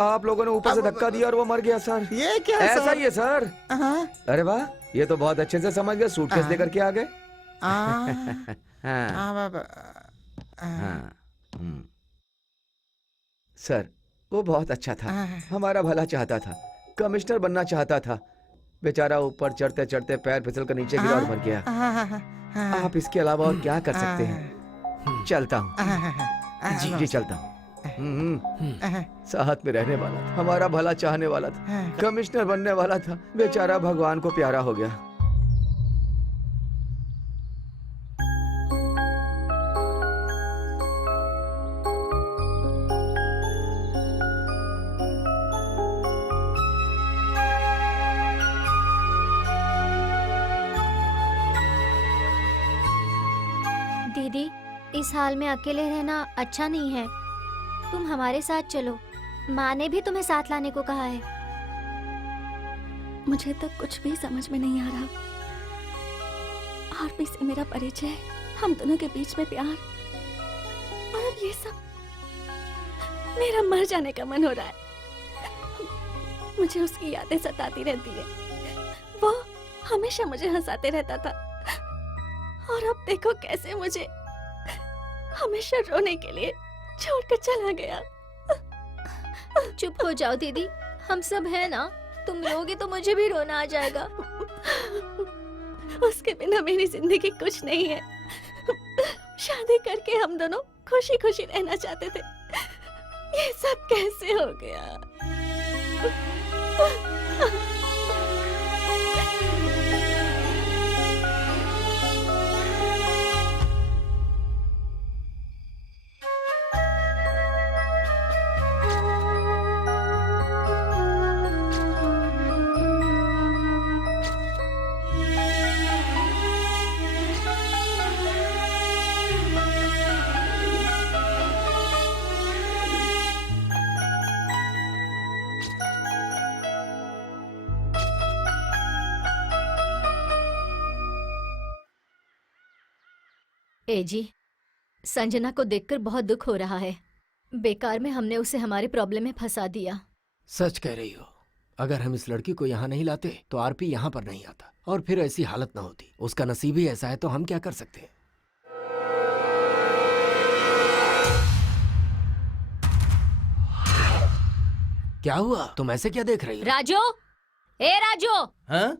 आप लोगों ने ऊपर से धक्का दिया और वो मर गया सर। ये क्या ऐसा सर? ही है सर। हाँ? अरे वाह, ये तो बहुत अच्छे से समझ गए, सूटकेस लेकर के आ गए। सर वो बहुत अच्छा था, हमारा भला चाहता था, कमिश्नर बनना चाहता था। बेचारा ऊपर चढ़ते चढ़ते पैर फिसल कर नीचे गिरा और मर गया। आप इसके अलावा और क्या कर सकते हैं? चलता हूँ। जी चलता हूँ। साथ में रहने वाला था, हमारा भला चाहने वाला था, कमिश्नर बनने वाला था, बेचारा भगवान को प्यारा हो गया। दीदी, इस हाल में अकेले रहना अच्छा नहीं है, तुम हमारे साथ चलो। माँ ने भी तुम्हें साथ लाने को कहा है। मुझे तो कुछ भी समझ में नहीं आ रहा। आरपी से मेरा परिचय, हम दोनों के बीच में प्यार, और अब ये सब। मेरा मर जाने का मन हो रहा है। मुझे उसकी यादें सताती रहती है। वो हमेशा मुझे हंसाते रहता था, और अब देखो कैसे मुझे हमेशा रोने के लिए छोड़कर चला गया। चुप हो जाओ दीदी, हम सब हैं ना। तुम रोगी तो मुझे भी रोना आ जाएगा। उसके बिना मेरी जिंदगी कुछ नहीं है। शादी करके हम दोनों खुशी खुशी रहना चाहते थे, ये सब कैसे हो गया? ए जी, संजना को देखकर बहुत दुख हो रहा है। बेकार में हमने उसे हमारे प्रॉब्लम में फंसा दिया। सच कह रही हो। अगर हम इस लड़की को यहाँ नहीं लाते तो आरपी यहाँ पर नहीं आता, और फिर ऐसी हालत ना होती। उसका नसीब ही ऐसा है, तो हम क्या कर सकते हैं? क्या हुआ? तुम ऐसे क्या देख रही हो? राजू, ए राजू। हाँ?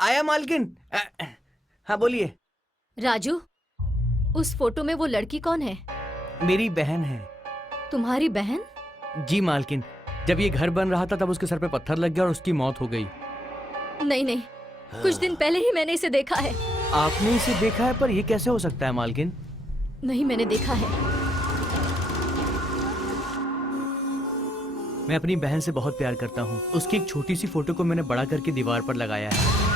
आया मालकिन। हाँ बोलिए। राजू, उस फोटो में वो लड़की कौन है? मेरी बहन है। तुम्हारी बहन? जी मालकिन, जब ये घर बन रहा था तब उसके सर पे पत्थर लग गया और उसकी मौत हो गई। नहीं नहीं, कुछ दिन पहले ही मैंने इसे देखा है। आपने इसे देखा है, पर ये कैसे हो सकता है मालकिन? नहीं, मैंने देखा है। मैं अपनी बहन से बहुत प्यार करता हूँ। उसकी एक छोटी सी फोटो को मैंने बड़ा करके दीवार पर लगाया है।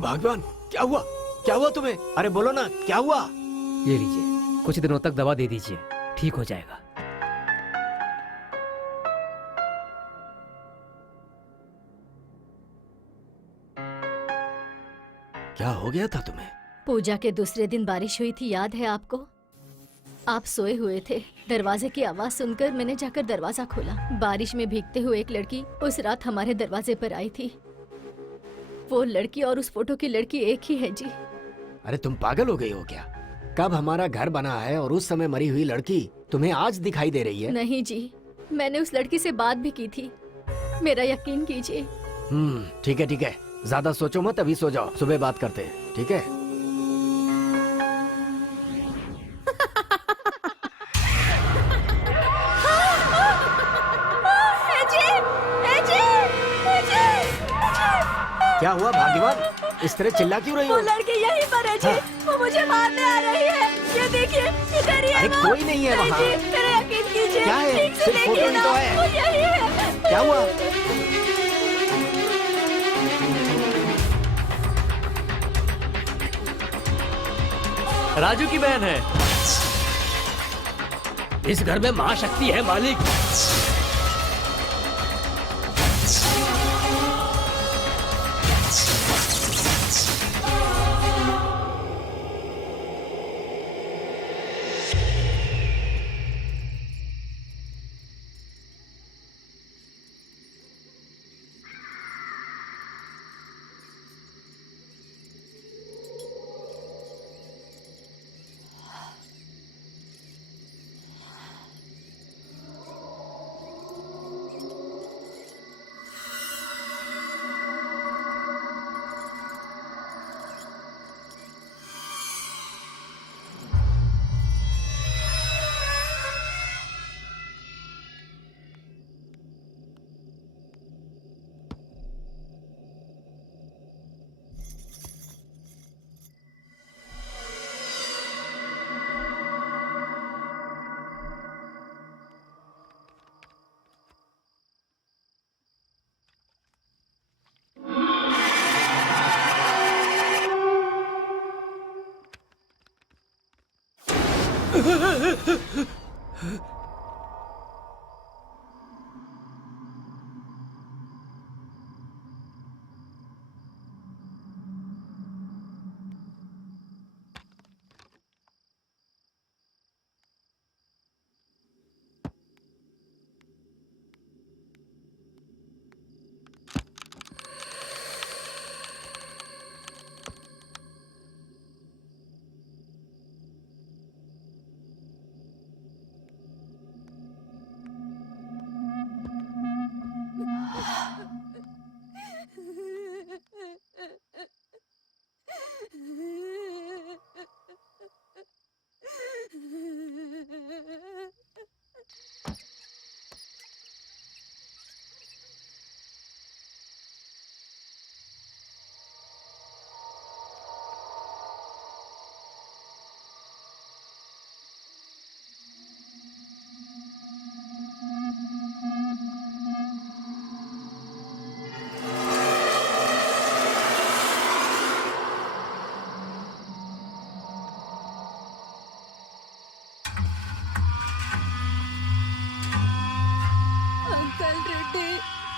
भगवान, क्या हुआ? क्या हुआ तुम्हें? अरे बोलो ना, क्या हुआ? ये लीजिए, कुछ दिनों तक दवा दे दीजिए, ठीक हो जाएगा। क्या हो गया था तुम्हें? पूजा के दूसरे दिन बारिश हुई थी, याद है आपको? आप सोए हुए थे। दरवाजे की आवाज सुनकर मैंने जाकर दरवाजा खोला। बारिश में भीगते हुए एक लड़की उस रात हमारे दरवाजे पर आई थी। वो लड़की और उस फोटो की लड़की एक ही है जी। अरे तुम पागल हो गई हो क्या? कब हमारा घर बना है और उस समय मरी हुई लड़की तुम्हें आज दिखाई दे रही है? नहीं जी, मैंने उस लड़की से बात भी की थी, मेरा यकीन कीजिए। ठीक है ठीक है, ज्यादा सोचो मत, अभी सो जाओ, सुबह बात करते हैं, ठीक है? क्या हुआ भाग्यवान? इस तरह चिल्ला क्यों रही हो? वो लड़की यहीं पर है जी। हाँ। वो मुझे मारने आ रही है। ये देखिए, इधर ही है अरे वो। कोई नहीं है वहाँ। जी, मेरा यकीन कीजिए। क्या है? ठीक से सिर्फ फोटो देखिए ही ना, तो है। वो यही है। क्या हुआ? राजू की बहन है। इस घर में महाशक्ति है मालिक।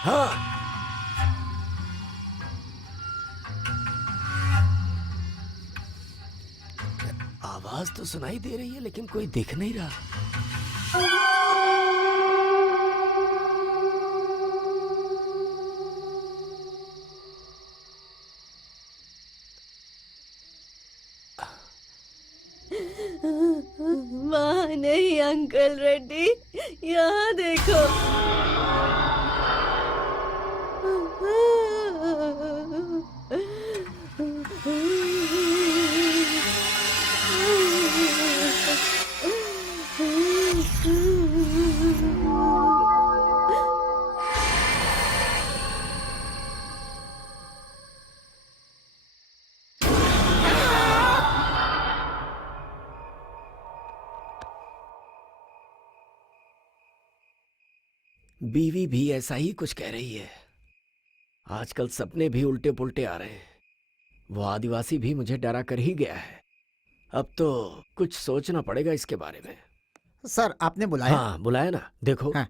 हाँ। आवाज तो सुनाई दे रही है लेकिन कोई दिख नहीं रहा। वहाँ नहीं अंकल रेड्डी, यहाँ देखो। बीवी भी ऐसा ही कुछ कह रही है। आजकल सपने भी उल्टे पुल्टे आ रहे हैं। वो आदिवासी भी मुझे डरा कर ही गया है। अब तो कुछ सोचना पड़ेगा इसके बारे में। सर आपने बुलाया? हाँ बुलाया ना। देखो हाँ।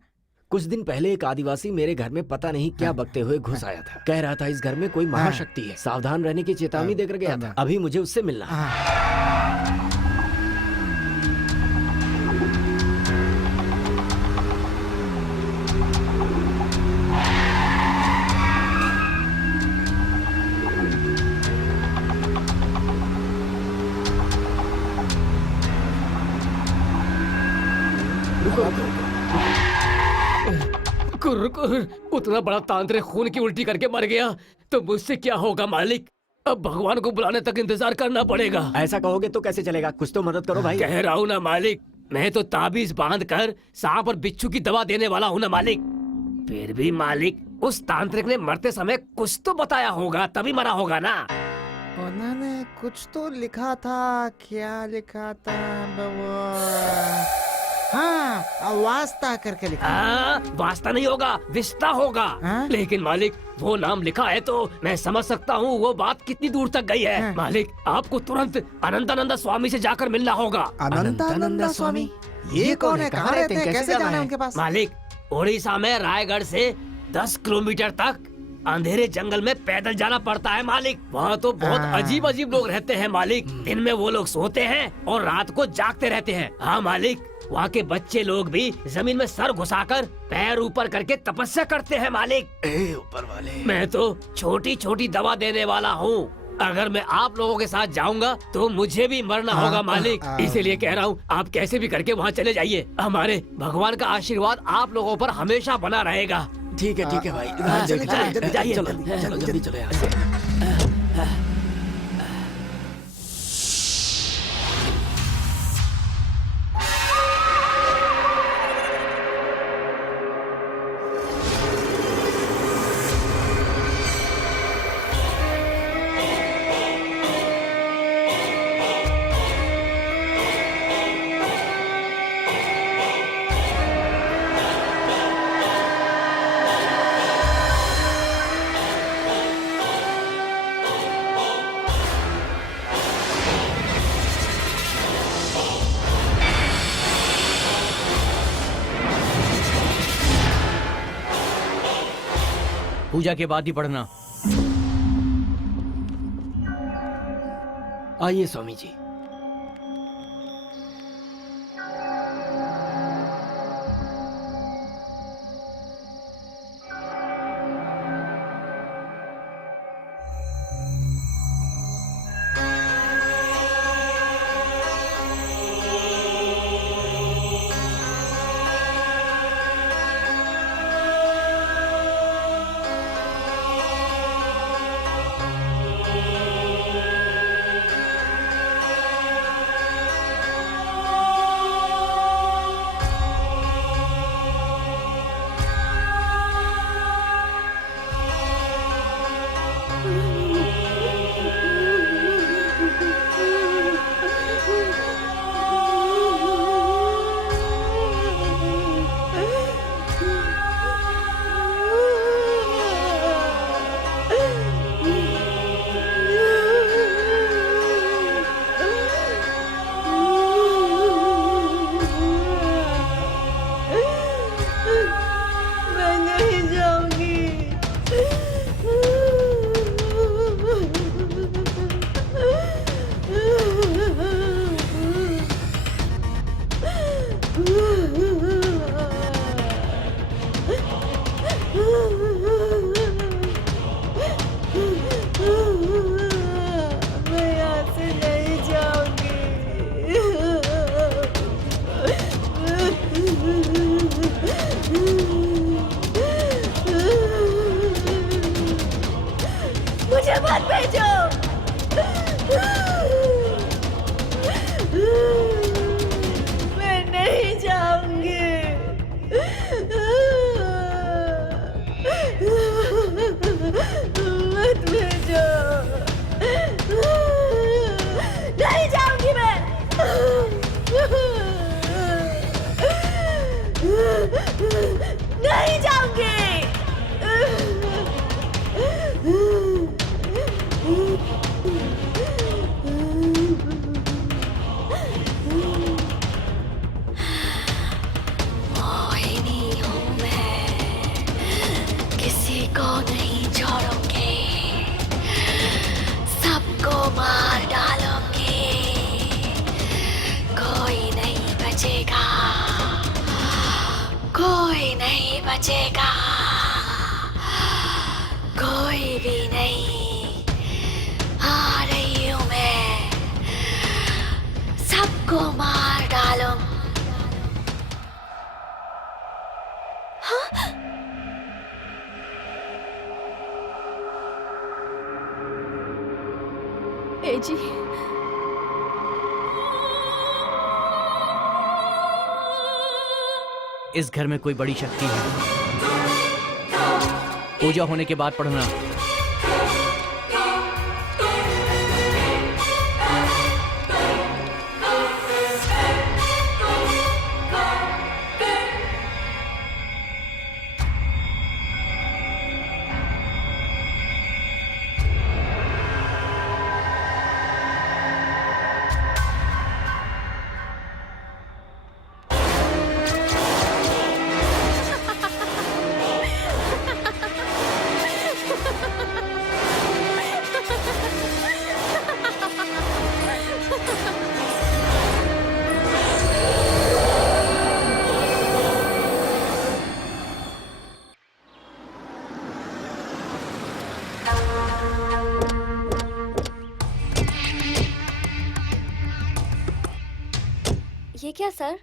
कुछ दिन पहले एक आदिवासी मेरे घर में पता नहीं क्या बकते हुए घुस आया था। कह रहा था इस घर में कोई महाशक्ति है, सावधान रहने की चेतावनी देकर गया था। अभी मुझे उससे मिलना है। रुको, उतना बड़ा तांत्रिक खून की उल्टी करके मर गया तो मुझसे क्या होगा मालिक? अब भगवान को बुलाने तक इंतजार करना पड़ेगा। ऐसा कहोगे तो कैसे चलेगा? कुछ तो मदद करो भाई। कह रहा हूँ ना मालिक, मैं तो ताबीज बांध कर सांप और बिच्छू की दवा देने वाला हूँ ना मालिक। फिर भी मालिक, उस तांत्रिक ने मरते समय कुछ तो बताया होगा, तभी मरा होगा ना। उन्होंने कुछ तो लिखा था। क्या लिखा था बाबा? हाँ, वास्ता करके लिखा। वास्ता नहीं होगा, विस्ता होगा। लेकिन मालिक, वो नाम लिखा है तो मैं समझ सकता हूँ वो बात कितनी दूर तक गई है। मालिक, आपको तुरंत अनंतानंद स्वामी से जाकर मिलना होगा। अनंतानंद स्वामी? ये कौन है? कहाँ रहते हैं? कैसे जाना है उनके पास? मालिक, उड़ीसा में रायगढ़ से 10 किलोमीटर तक अंधेरे जंगल में पैदल जाना पड़ता है मालिक। वहाँ तो बहुत अजीब अजीब लोग रहते हैं मालिक। दिन में वो लोग सोते हैं और रात को जागते रहते हैं। हाँ मालिक, वहाँ के बच्चे लोग भी जमीन में सर घुसाकर पैर ऊपर करके तपस्या करते हैं मालिक। ऊपर वाले, मैं तो छोटी छोटी दवा देने वाला हूँ। अगर मैं आप लोगों के साथ जाऊंगा तो मुझे भी मरना होगा मालिक। इसीलिए कह रहा हूँ, आप कैसे भी करके वहाँ चले जाइए। हमारे भगवान का आशीर्वाद आप लोगों पर हमेशा बना रहेगा। ठीक है भाई। जाइए, जल्दी चलो यहाँ से। पूजा के बाद ही पढ़ना। आइए स्वामी जी। बचेगा, कोई भी नहीं। आ रही हूँ मैं, सबको मार डालूं। ए जी, इस घर में कोई बड़ी शक्ति है। पूजा होने के बाद पढ़ना। ये क्या सर,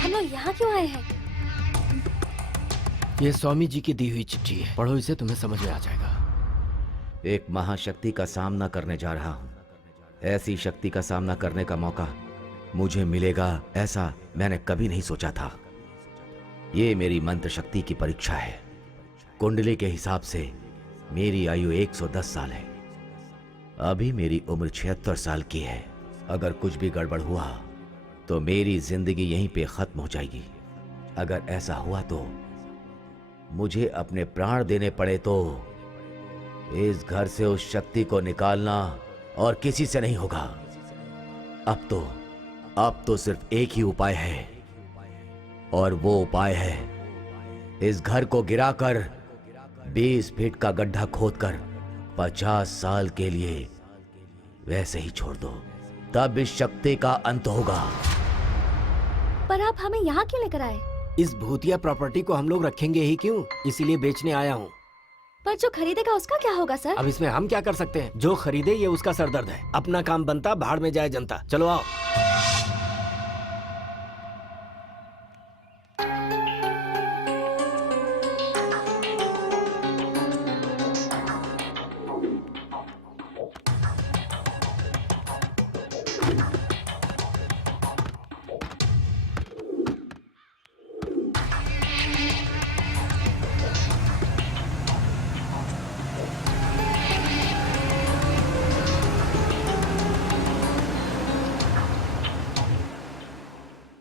हम लोग यहाँ क्यों आए हैं? ये स्वामी जी की दी हुई चिट्ठी है, पढ़ो इसे, तुम्हें समझ में आ जाएगा। एक महाशक्ति का सामना करने जा रहा हूं। ऐसी शक्ति का सामना करने का मौका मुझे मिलेगा, ऐसा मैंने कभी नहीं सोचा था। ये मेरी मंत्र शक्ति की परीक्षा है। कुंडली के हिसाब से मेरी आयु 110 साल है। अभी मेरी उम्र 76 साल की है। अगर कुछ भी गड़बड़ हुआ तो मेरी जिंदगी यहीं पे खत्म हो जाएगी। अगर ऐसा हुआ तो मुझे अपने प्राण देने पड़े तो इस घर से उस शक्ति को निकालना और किसी से नहीं होगा। अब तो सिर्फ एक ही उपाय है, और वो उपाय है इस घर को गिराकर 20 फीट का गड्ढा खोदकर 50 साल के लिए वैसे ही छोड़ दो, तब इस शक्ति का अंत होगा। पर आप हमें यहाँ क्यों लेकर आए? इस भूतिया प्रॉपर्टी को हम लोग रखेंगे ही क्यों, इसीलिए बेचने आया हूँ। पर जो खरीदेगा उसका क्या होगा सर? अब इसमें हम क्या कर सकते हैं? जो खरीदे ये उसका सरदर्द है। अपना काम बनता, भाड़ में जाए जनता। चलो आओ।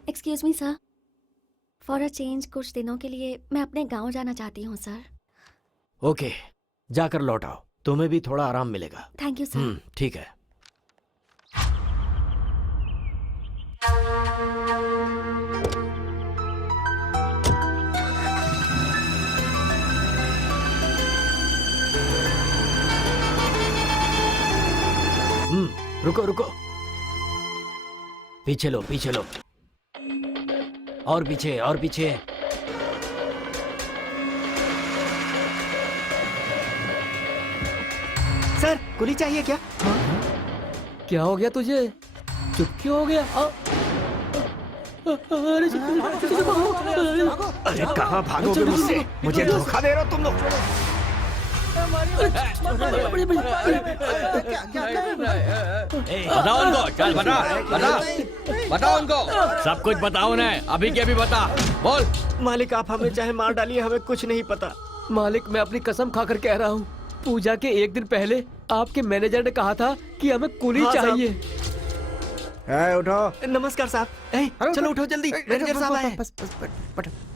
Excuse me sir, for a change कुछ दिनों के लिए मैं अपने गांव जाना चाहती हूँ सर। ओके, जाकर लौट आओ, तुम्हें भी थोड़ा आराम मिलेगा। Thank you sir. ठीक है। रुको रुको, पीछे लो पीछे लो, और पीछे और पीछे। सर, कुली चाहिए क्या? क्या हो गया तुझे? चुप क्यों हो गया? अरे कहाँ भागोगे मुझसे? मुझे धोखा दे रहे हो तुम लोग। बताओ उनको, चल बताओ उनको, सब कुछ बताओ ना, अभी के अभी बता, बोल। मालिक, आप हमें चाहे मार डालिए, हमें कुछ नहीं पता। मालिक, मैं अपनी कसम खाकर कह रहा हूँ, पूजा के एक दिन पहले आपके मैनेजर ने कहा था कि हमें कुली चाहिए। उठो। नमस्कार साहब। चलो उठो जल्दी, मैनेजर साहब आए। बस।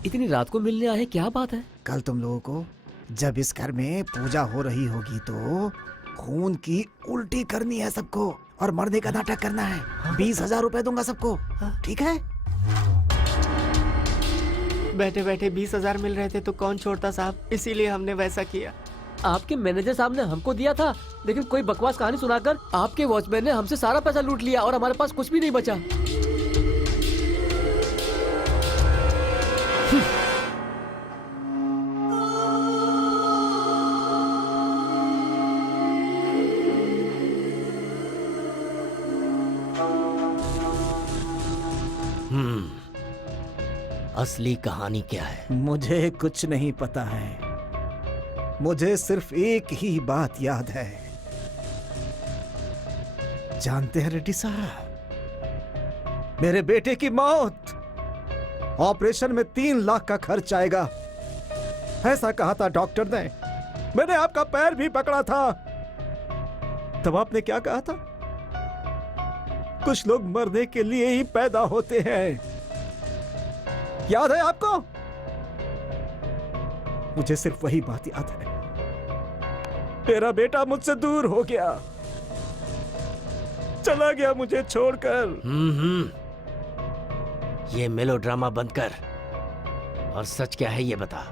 इतनी रात को मिलने आए, क्या बात है? कल तुम लोगों को जब इस घर में पूजा हो रही होगी तो खून की उल्टी करनी है सबको, और मरने का नाटक करना है। 20,000 रुपए दूंगा सबको, ठीक है? बैठे बैठे 20,000 मिल रहे थे तो कौन छोड़ता साहब, इसीलिए हमने वैसा किया। आपके मैनेजर साहब ने हमको दिया था, लेकिन कोई बकवास कहानी सुनाकर आपके वॉचमैन ने हमसे सारा पैसा लूट लिया और हमारे पास कुछ भी नहीं बचा। असली कहानी क्या है? मुझे कुछ नहीं पता है। मुझे सिर्फ एक ही बात याद है। जानते हैं रेड्डी साहब, मेरे बेटे की मौत, ऑपरेशन में 3 लाख का खर्च आएगा, ऐसा कहा था डॉक्टर ने। मैंने आपका पैर भी पकड़ा था। तब आपने क्या कहा था? कुछ लोग मरने के लिए ही पैदा होते हैं। याद है आपको? मुझे सिर्फ वही बात याद है। मेरा बेटा मुझसे दूर हो गया, चला गया मुझे छोड़कर। ये मेलोड्रामा बंद कर और सच क्या है ये बता।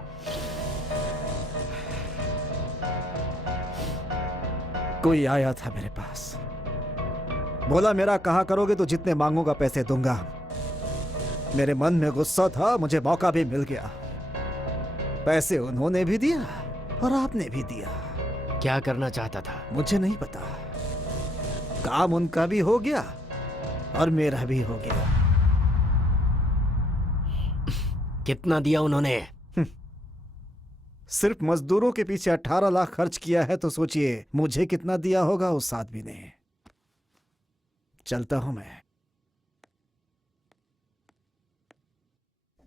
कोई आया था मेरे पास, बोला मेरा कहा करोगे तो जितने मांगूंगा पैसे दूंगा। मेरे मन में गुस्सा था, मुझे मौका भी मिल गया। पैसे उन्होंने भी दिया और आपने भी दिया। क्या करना चाहता था? मुझे नहीं पता। काम उनका भी हो गया और मेरा भी हो गया। कितना दिया उन्होंने? सिर्फ मजदूरों के पीछे 18 लाख खर्च किया है, तो सोचिए मुझे कितना दिया होगा उस आदमी ने। चलता हूं मैं।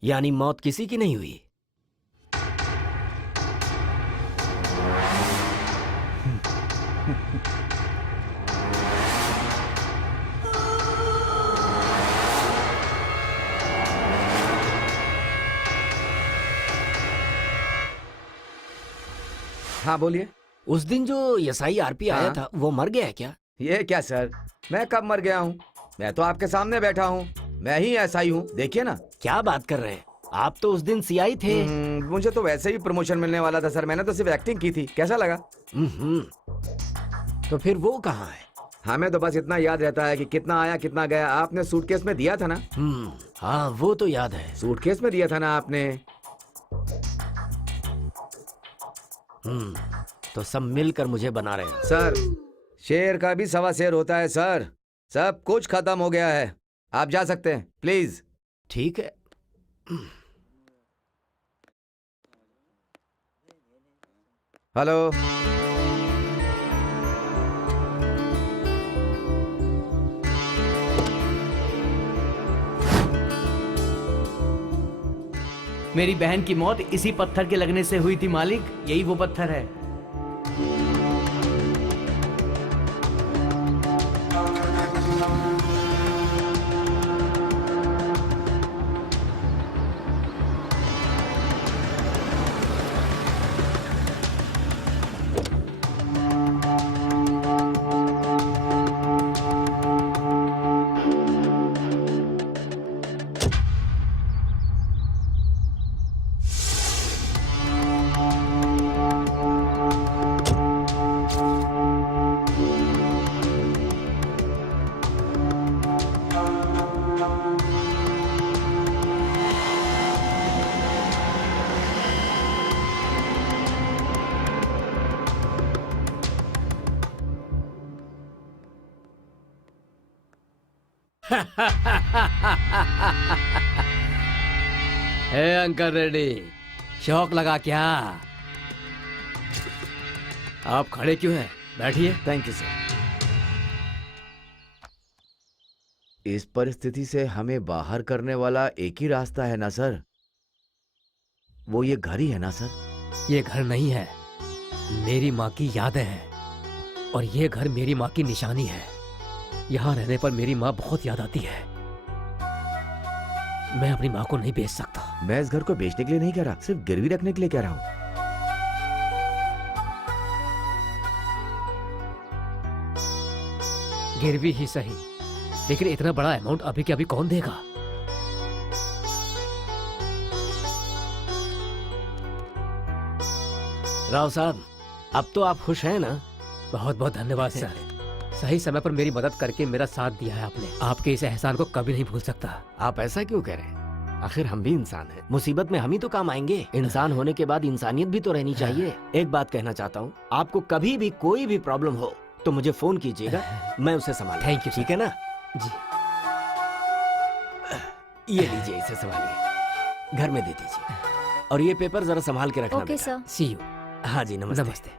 यानी मौत किसी की नहीं हुई? हाँ बोलिए। उस दिन जो एसआई आरपी आया हाँ? था वो मर गया है क्या? ये क्या सर, मैं कब मर गया हूँ? मैं तो आपके सामने बैठा हूँ, मैं ही ऐसा ही हूँ, देखिए ना। क्या बात कर रहे हैं? आप तो उस दिन सीआई थे। मुझे तो वैसे ही प्रमोशन मिलने वाला था सर, मैंने तो सिर्फ एक्टिंग की थी। कैसा लगा? तो फिर वो कहाँ है? हमें तो बस इतना याद रहता है कि कितना आया कितना गया। आपने सूटकेस में दिया था ना? हाँ वो तो याद है। सूटकेस में दिया था ना आपने? तो सब मिलकर मुझे बना रहे हैं। सर, शेर का भी 1.25 शेर होता है सर। सब कुछ खत्म हो गया है, आप जा सकते हैं प्लीज। ठीक है। हेलो, मेरी बहन की मौत इसी पत्थर के लगने से हुई थी मालिक। यही वो पत्थर है। हे अंकल रेड्डी, शौक लगा क्या? आप खड़े क्यों हैं? बैठिए। Thank you sir. इस परिस्थिति से हमें बाहर करने वाला एक ही रास्ता है ना सर? वो ये घर ही है ना सर? ये घर नहीं है, मेरी माँ की यादें हैं। और ये घर मेरी माँ की निशानी है। यहाँ रहने पर मेरी माँ बहुत याद आती है। मैं अपनी माँ को नहीं बेच सकता। मैं इस घर को बेचने के लिए नहीं कह रहा, सिर्फ गिरवी रखने के लिए कह रहा हूँ। गिरवी ही सही, लेकिन इतना बड़ा अमाउंट अभी के अभी कौन देगा? राव साहब, अब तो आप खुश हैं ना? बहुत बहुत धन्यवाद सर। सही समय पर मेरी मदद करके मेरा साथ दिया है आपने। आपके इस एहसान को कभी नहीं भूल सकता। आप ऐसा क्यों कह रहे हैं? आखिर हम भी इंसान हैं। मुसीबत में हम ही तो काम आएंगे। इंसान होने के बाद इंसानियत भी तो रहनी चाहिए। एक बात कहना चाहता हूँ, आपको कभी भी कोई भी प्रॉब्लम हो तो मुझे फोन कीजिएगा, मैं उसे संभालूंगा। Thank you. ठीक है ना जी। ये लीजिए, इसे संभालिए। घर में दे दीजिए। और ये पेपर जरा संभाल के रखना ओके बेटा। सर। See you. हाँ जी, नमस्ते। नमस्ते।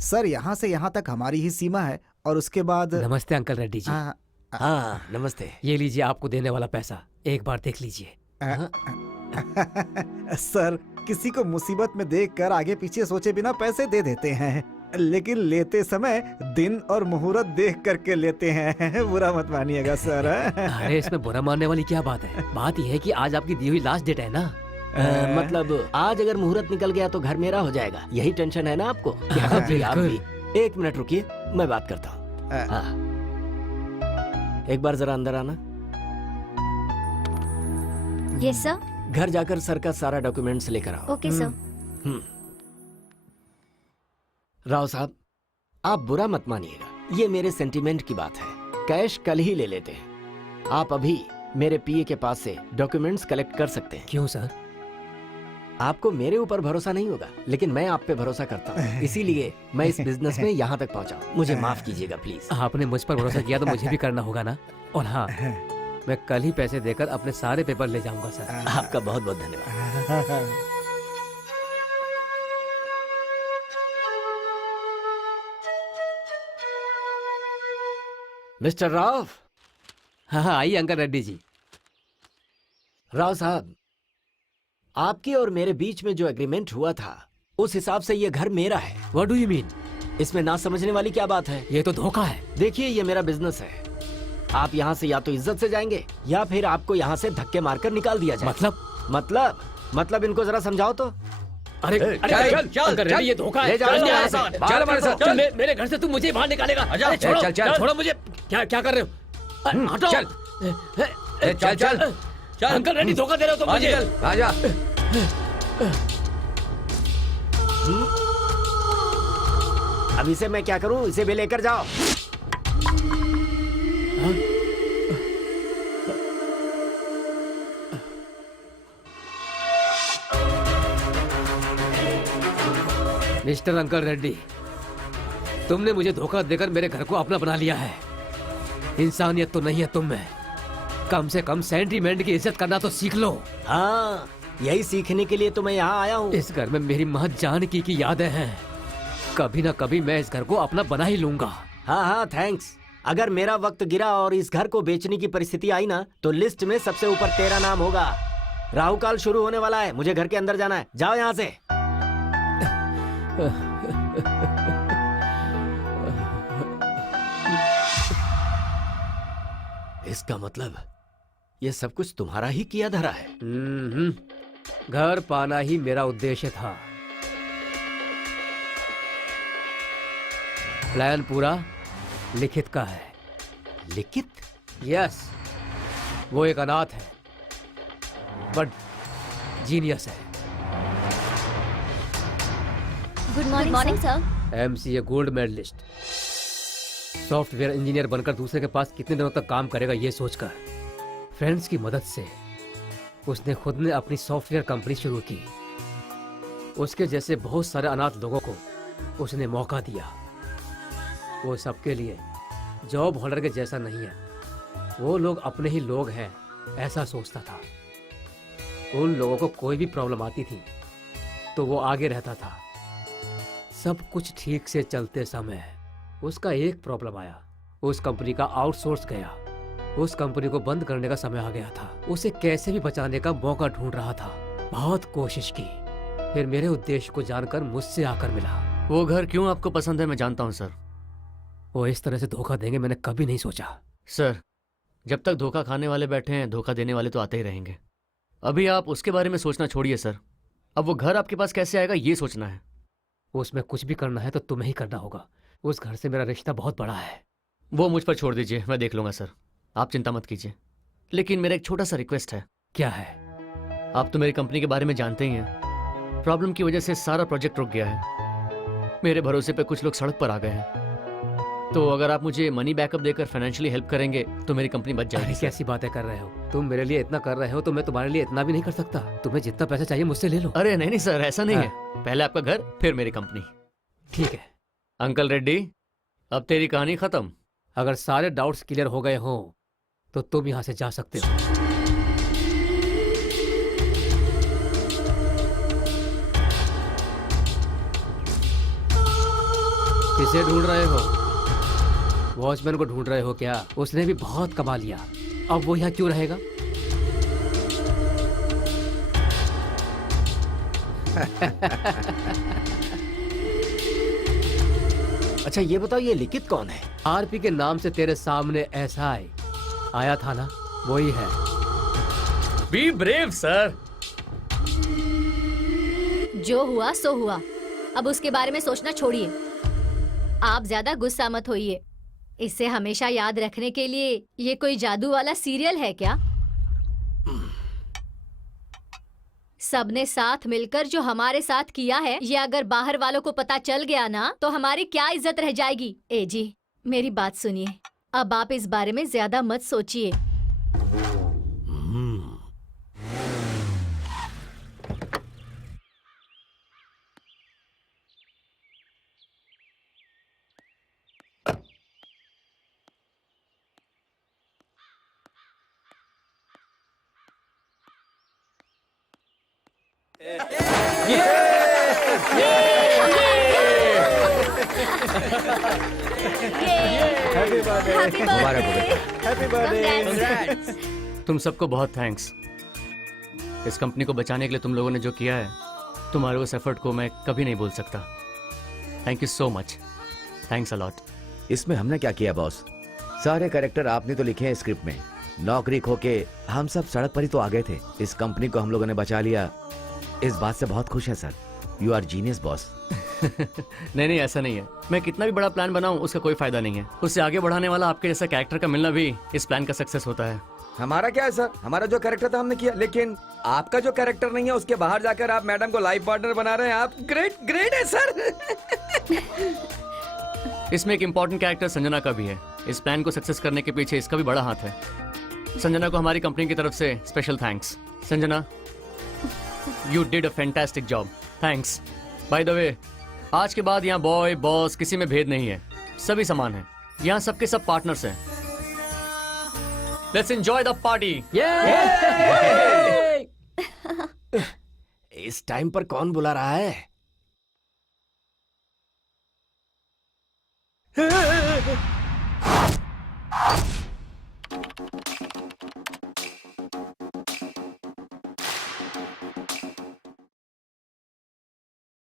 सर यहाँ से यहाँ तक हमारी ही सीमा है और उसके बाद नमस्ते अंकल रेड्डी जी। हाँ, हाँ नमस्ते। ये लीजिए आपको देने वाला पैसा, एक बार देख लीजिए। सर किसी को मुसीबत में देखकर आगे पीछे सोचे बिना पैसे दे देते हैं, लेकिन लेते समय दिन और मुहूर्त देख करके लेते हैं। बुरा मत मानिएगा सर। अरे इसमें बुरा मानने वाली क्या बात है? बात यह है कि आज आपकी दी हुई लास्ट डेट है ना। मतलब आज अगर मुहूर्त निकल गया तो घर मेरा हो जाएगा, यही टेंशन है ना आपको? हाँ, जी, आप बिल्कुल। भी। एक मिनट रुकिए, मैं बात करता हूँ। हाँ। एक बार जरा अंदर आना। Yes sir. घर जाकर सर का सारा डॉक्यूमेंट्स लेकर आओ। Okay sir. राव साहब, आप बुरा मत मानिएगा, ये मेरे सेंटीमेंट की बात है। कैश कल ही ले लेते हैं। आप अभी मेरे पीए के पास से डॉक्यूमेंट्स कलेक्ट कर सकते हैं। क्यों सर? आपको मेरे ऊपर भरोसा नहीं होगा, लेकिन मैं आप पे भरोसा करता हूँ, इसीलिए मैं इस बिजनेस में यहाँ तक पहुँचा हूँ। मुझे माफ कीजिएगा प्लीज। आपने मुझ पर भरोसा किया तो मुझे भी करना होगा ना। और हाँ, मैं कल ही पैसे देकर अपने सारे पेपर ले जाऊंगा सर। आपका बहुत बहुत धन्यवाद। मिस्टर राव। हाँ हाँ, आइए अंकल रेड्डी जी। राव साहब, आपके और मेरे बीच में जो एग्रीमेंट हुआ था उस हिसाब से ये घर मेरा है। What do you mean? इसमें ना समझने वाली क्या बात है? ये तो धोखा है। देखिए, ये मेरा बिजनेस है। आप यहाँ से या तो इज्जत से जाएंगे या फिर आपको यहाँ से धक्के मारकर निकाल दिया जाए। मतलब इनको जरा समझाओ तो। अरे चल अंकल रेड्डी, ये धोखा है। ले जाओ इसको यहाँ से। चल हमारे साथ, चल। मेरे घर से तू मुझे बाहर निकालेगा। अरे चल, चल, चल। छोड़ो मुझे। क्या क्या कर रहे हो? हटो। चल। चल चल चल। अंकल रेड्डी, धोखा दे रहे हो तुम मुझे। आजा। अब इसे मैं क्या करूं? इसे भी लेकर जाओ। मिस्टर अंकल रेड्डी, तुमने मुझे धोखा देकर मेरे घर को अपना बना लिया है। इंसानियत तो नहीं है तुम में। कम से कम सेंटीमेंट की इज्जत करना तो सीख लो। हाँ, यही सीखने के लिए तो मैं यहाँ आया हूँ। इस घर में मेरी माँ जानकी की यादें हैं। कभी ना कभी मैं इस घर को अपना बना ही लूंगा। हाँ हाँ, थैंक्स। अगर मेरा वक्त गिरा और इस घर को बेचने की परिस्थिति आई ना, तो लिस्ट में सबसे ऊपर तेरा नाम होगा। राहु काल शुरू होने वाला है, मुझे घर के अंदर जाना है। जाओ यहाँ से। इसका मतलब ये सब कुछ तुम्हारा ही किया धरा है। घर पाना ही मेरा उद्देश्य था। प्लान पूरा लिखित का है। लिखित? यस, वो एक अनाथ है बट जीनियस है। Good morning sir. MCA gold medalist. Software engineer बनकर दूसरे के पास कितने दिनों तक काम करेगा ये सोचकर फ्रेंड्स की मदद से उसने खुद ने अपनी सॉफ्टवेयर कंपनी शुरू की। उसके जैसे बहुत सारे अनाथ लोगों को उसने मौका दिया। वो सबके लिए जॉब होल्डर के जैसा नहीं है, वो लोग अपने ही लोग हैं ऐसा सोचता था। उन लोगों को कोई भी प्रॉब्लम आती थी तो वो आगे रहता था। सब कुछ ठीक से चलते समय उसका एक प्रॉब्लम आया। उस कंपनी का आउटसोर्स गया। उस कंपनी को बंद करने का समय आ गया था। उसे कैसे भी बचाने का मौका ढूंढ रहा था। बहुत कोशिश की, फिर मेरे उद्देश्य को जानकर मुझसे आकर मिला। वो घर क्यों आपको पसंद है मैं जानता हूँ सर। वो इस तरह से धोखा देंगे मैंने कभी नहीं सोचा। सर, जब तक धोखा खाने वाले बैठे हैं, धोखा देने वाले तो आते ही रहेंगे। अभी आप उसके बारे में सोचना छोड़िए सर। अब वो घर आपके पास कैसे आएगा ये सोचना है। उसमें कुछ भी करना है तो तुम्हें ही करना होगा। उस घर से मेरा रिश्ता बहुत बड़ा है। वो मुझ पर छोड़ दीजिए, मैं देख लूंगा सर। आप चिंता मत कीजिए। लेकिन मेरा एक छोटा सा रिक्वेस्ट है। क्या है? आप तो मेरी कंपनी के बारे में जानते ही हैं। प्रॉब्लम की वजह से सारा प्रोजेक्ट रुक गया है। मेरे भरोसे पे कुछ लोग सड़क पर आ गए हैं। तो अगर आप मुझे मनी बैकअप देकर फाइनेंशियली हेल्प करेंगे तो मेरी कंपनी बच जाएगी। अरे कैसी बातें कर रहे हो तुम? मेरे लिए इतना कर रहे हो तो मैं तुम्हारे लिए इतना भी नहीं कर सकता। तुम्हें जितना पैसा चाहिए मुझसे ले लो। अरे नहीं नहीं सर, ऐसा नहीं है। पहले आपका घर फिर मेरी कंपनी। ठीक है अंकल रेड्डी, अब तेरी कहानी खत्म। अगर सारे डाउट्स क्लियर हो गए हो तो तुम यहाँ से जा सकते हो। किसे ढूंढ रहे हो? वॉचमैन को ढूंढ रहे हो क्या? उसने भी बहुत कमा लिया, अब वो यहाँ क्यों रहेगा? अच्छा ये बताओ, ये लिखित कौन है? आरपी के नाम से तेरे सामने एसआई आया था ना, वही है। Be brave sir. जो हुआ सो हुआ, अब उसके बारे में सोचना छोड़िए। आप ज्यादा गुस्सा मत होइए। इसे हमेशा याद रखने के लिए ये कोई जादू वाला सीरियल है क्या? सबने साथ मिलकर जो हमारे साथ किया है, ये अगर बाहर वालों को पता चल गया ना, तो हमारी क्या इज्जत रह जाएगी। ए जी, मेरी बात सुनिए, अब आप इस बारे में ज्यादा मत सोचिए। तुम सबको बहुत थैंक्स। इस कंपनी को बचाने के लिए तुम लोगों ने जो किया है, तुम्हारे उस एफर्ट को मैं कभी नहीं भूल सकता। Thank you so much. Thanks a lot. इसमें हमने क्या किया बॉस? सारे कैरेक्टर आपने तो लिखे हैं स्क्रिप्ट में। नौकरी खो के हम सब सड़क पर ही तो आ गए थे। इस कंपनी को हम लोगों ने बचा लिया, इस बात से बहुत खुश है sir. You are genius boss. नहीं ऐसा नहीं है। मैं कितना भी बड़ा प्लान बनाऊं उसका कोई फायदा नहीं है। उससे आगे बढ़ाने वाला आपके जैसा कैरेक्टर का मिलना भी इस प्लान का सक्सेस होता है। हमारा क्या है सर, हमारा जो कैरेक्टर था हमने किया, लेकिन आपका जो कैरेक्टर नहीं है उसके बाहर जाकर आप मैडम को लाइफ पार्टनर बना रहे हैं। आप ग्रेट ग्रेट है सर। इसमें एक इम्पोर्टेंट कैरेक्टर संजना का भी है। इस प्लान को सक्सेस करने के पीछे इसका भी बड़ा हाथ है। संजना को हमारी कंपनी की तरफ से special thanks. Sanjana, you did a fantastic job. Thanks. By the way, आज के बाद यहाँ बॉय बॉस किसी में भेद नहीं है, सभी समान हैं। यहाँ सबके सब पार्टनर्स हैं। Let's enjoy the party. इस टाइम पर कौन बुला रहा है?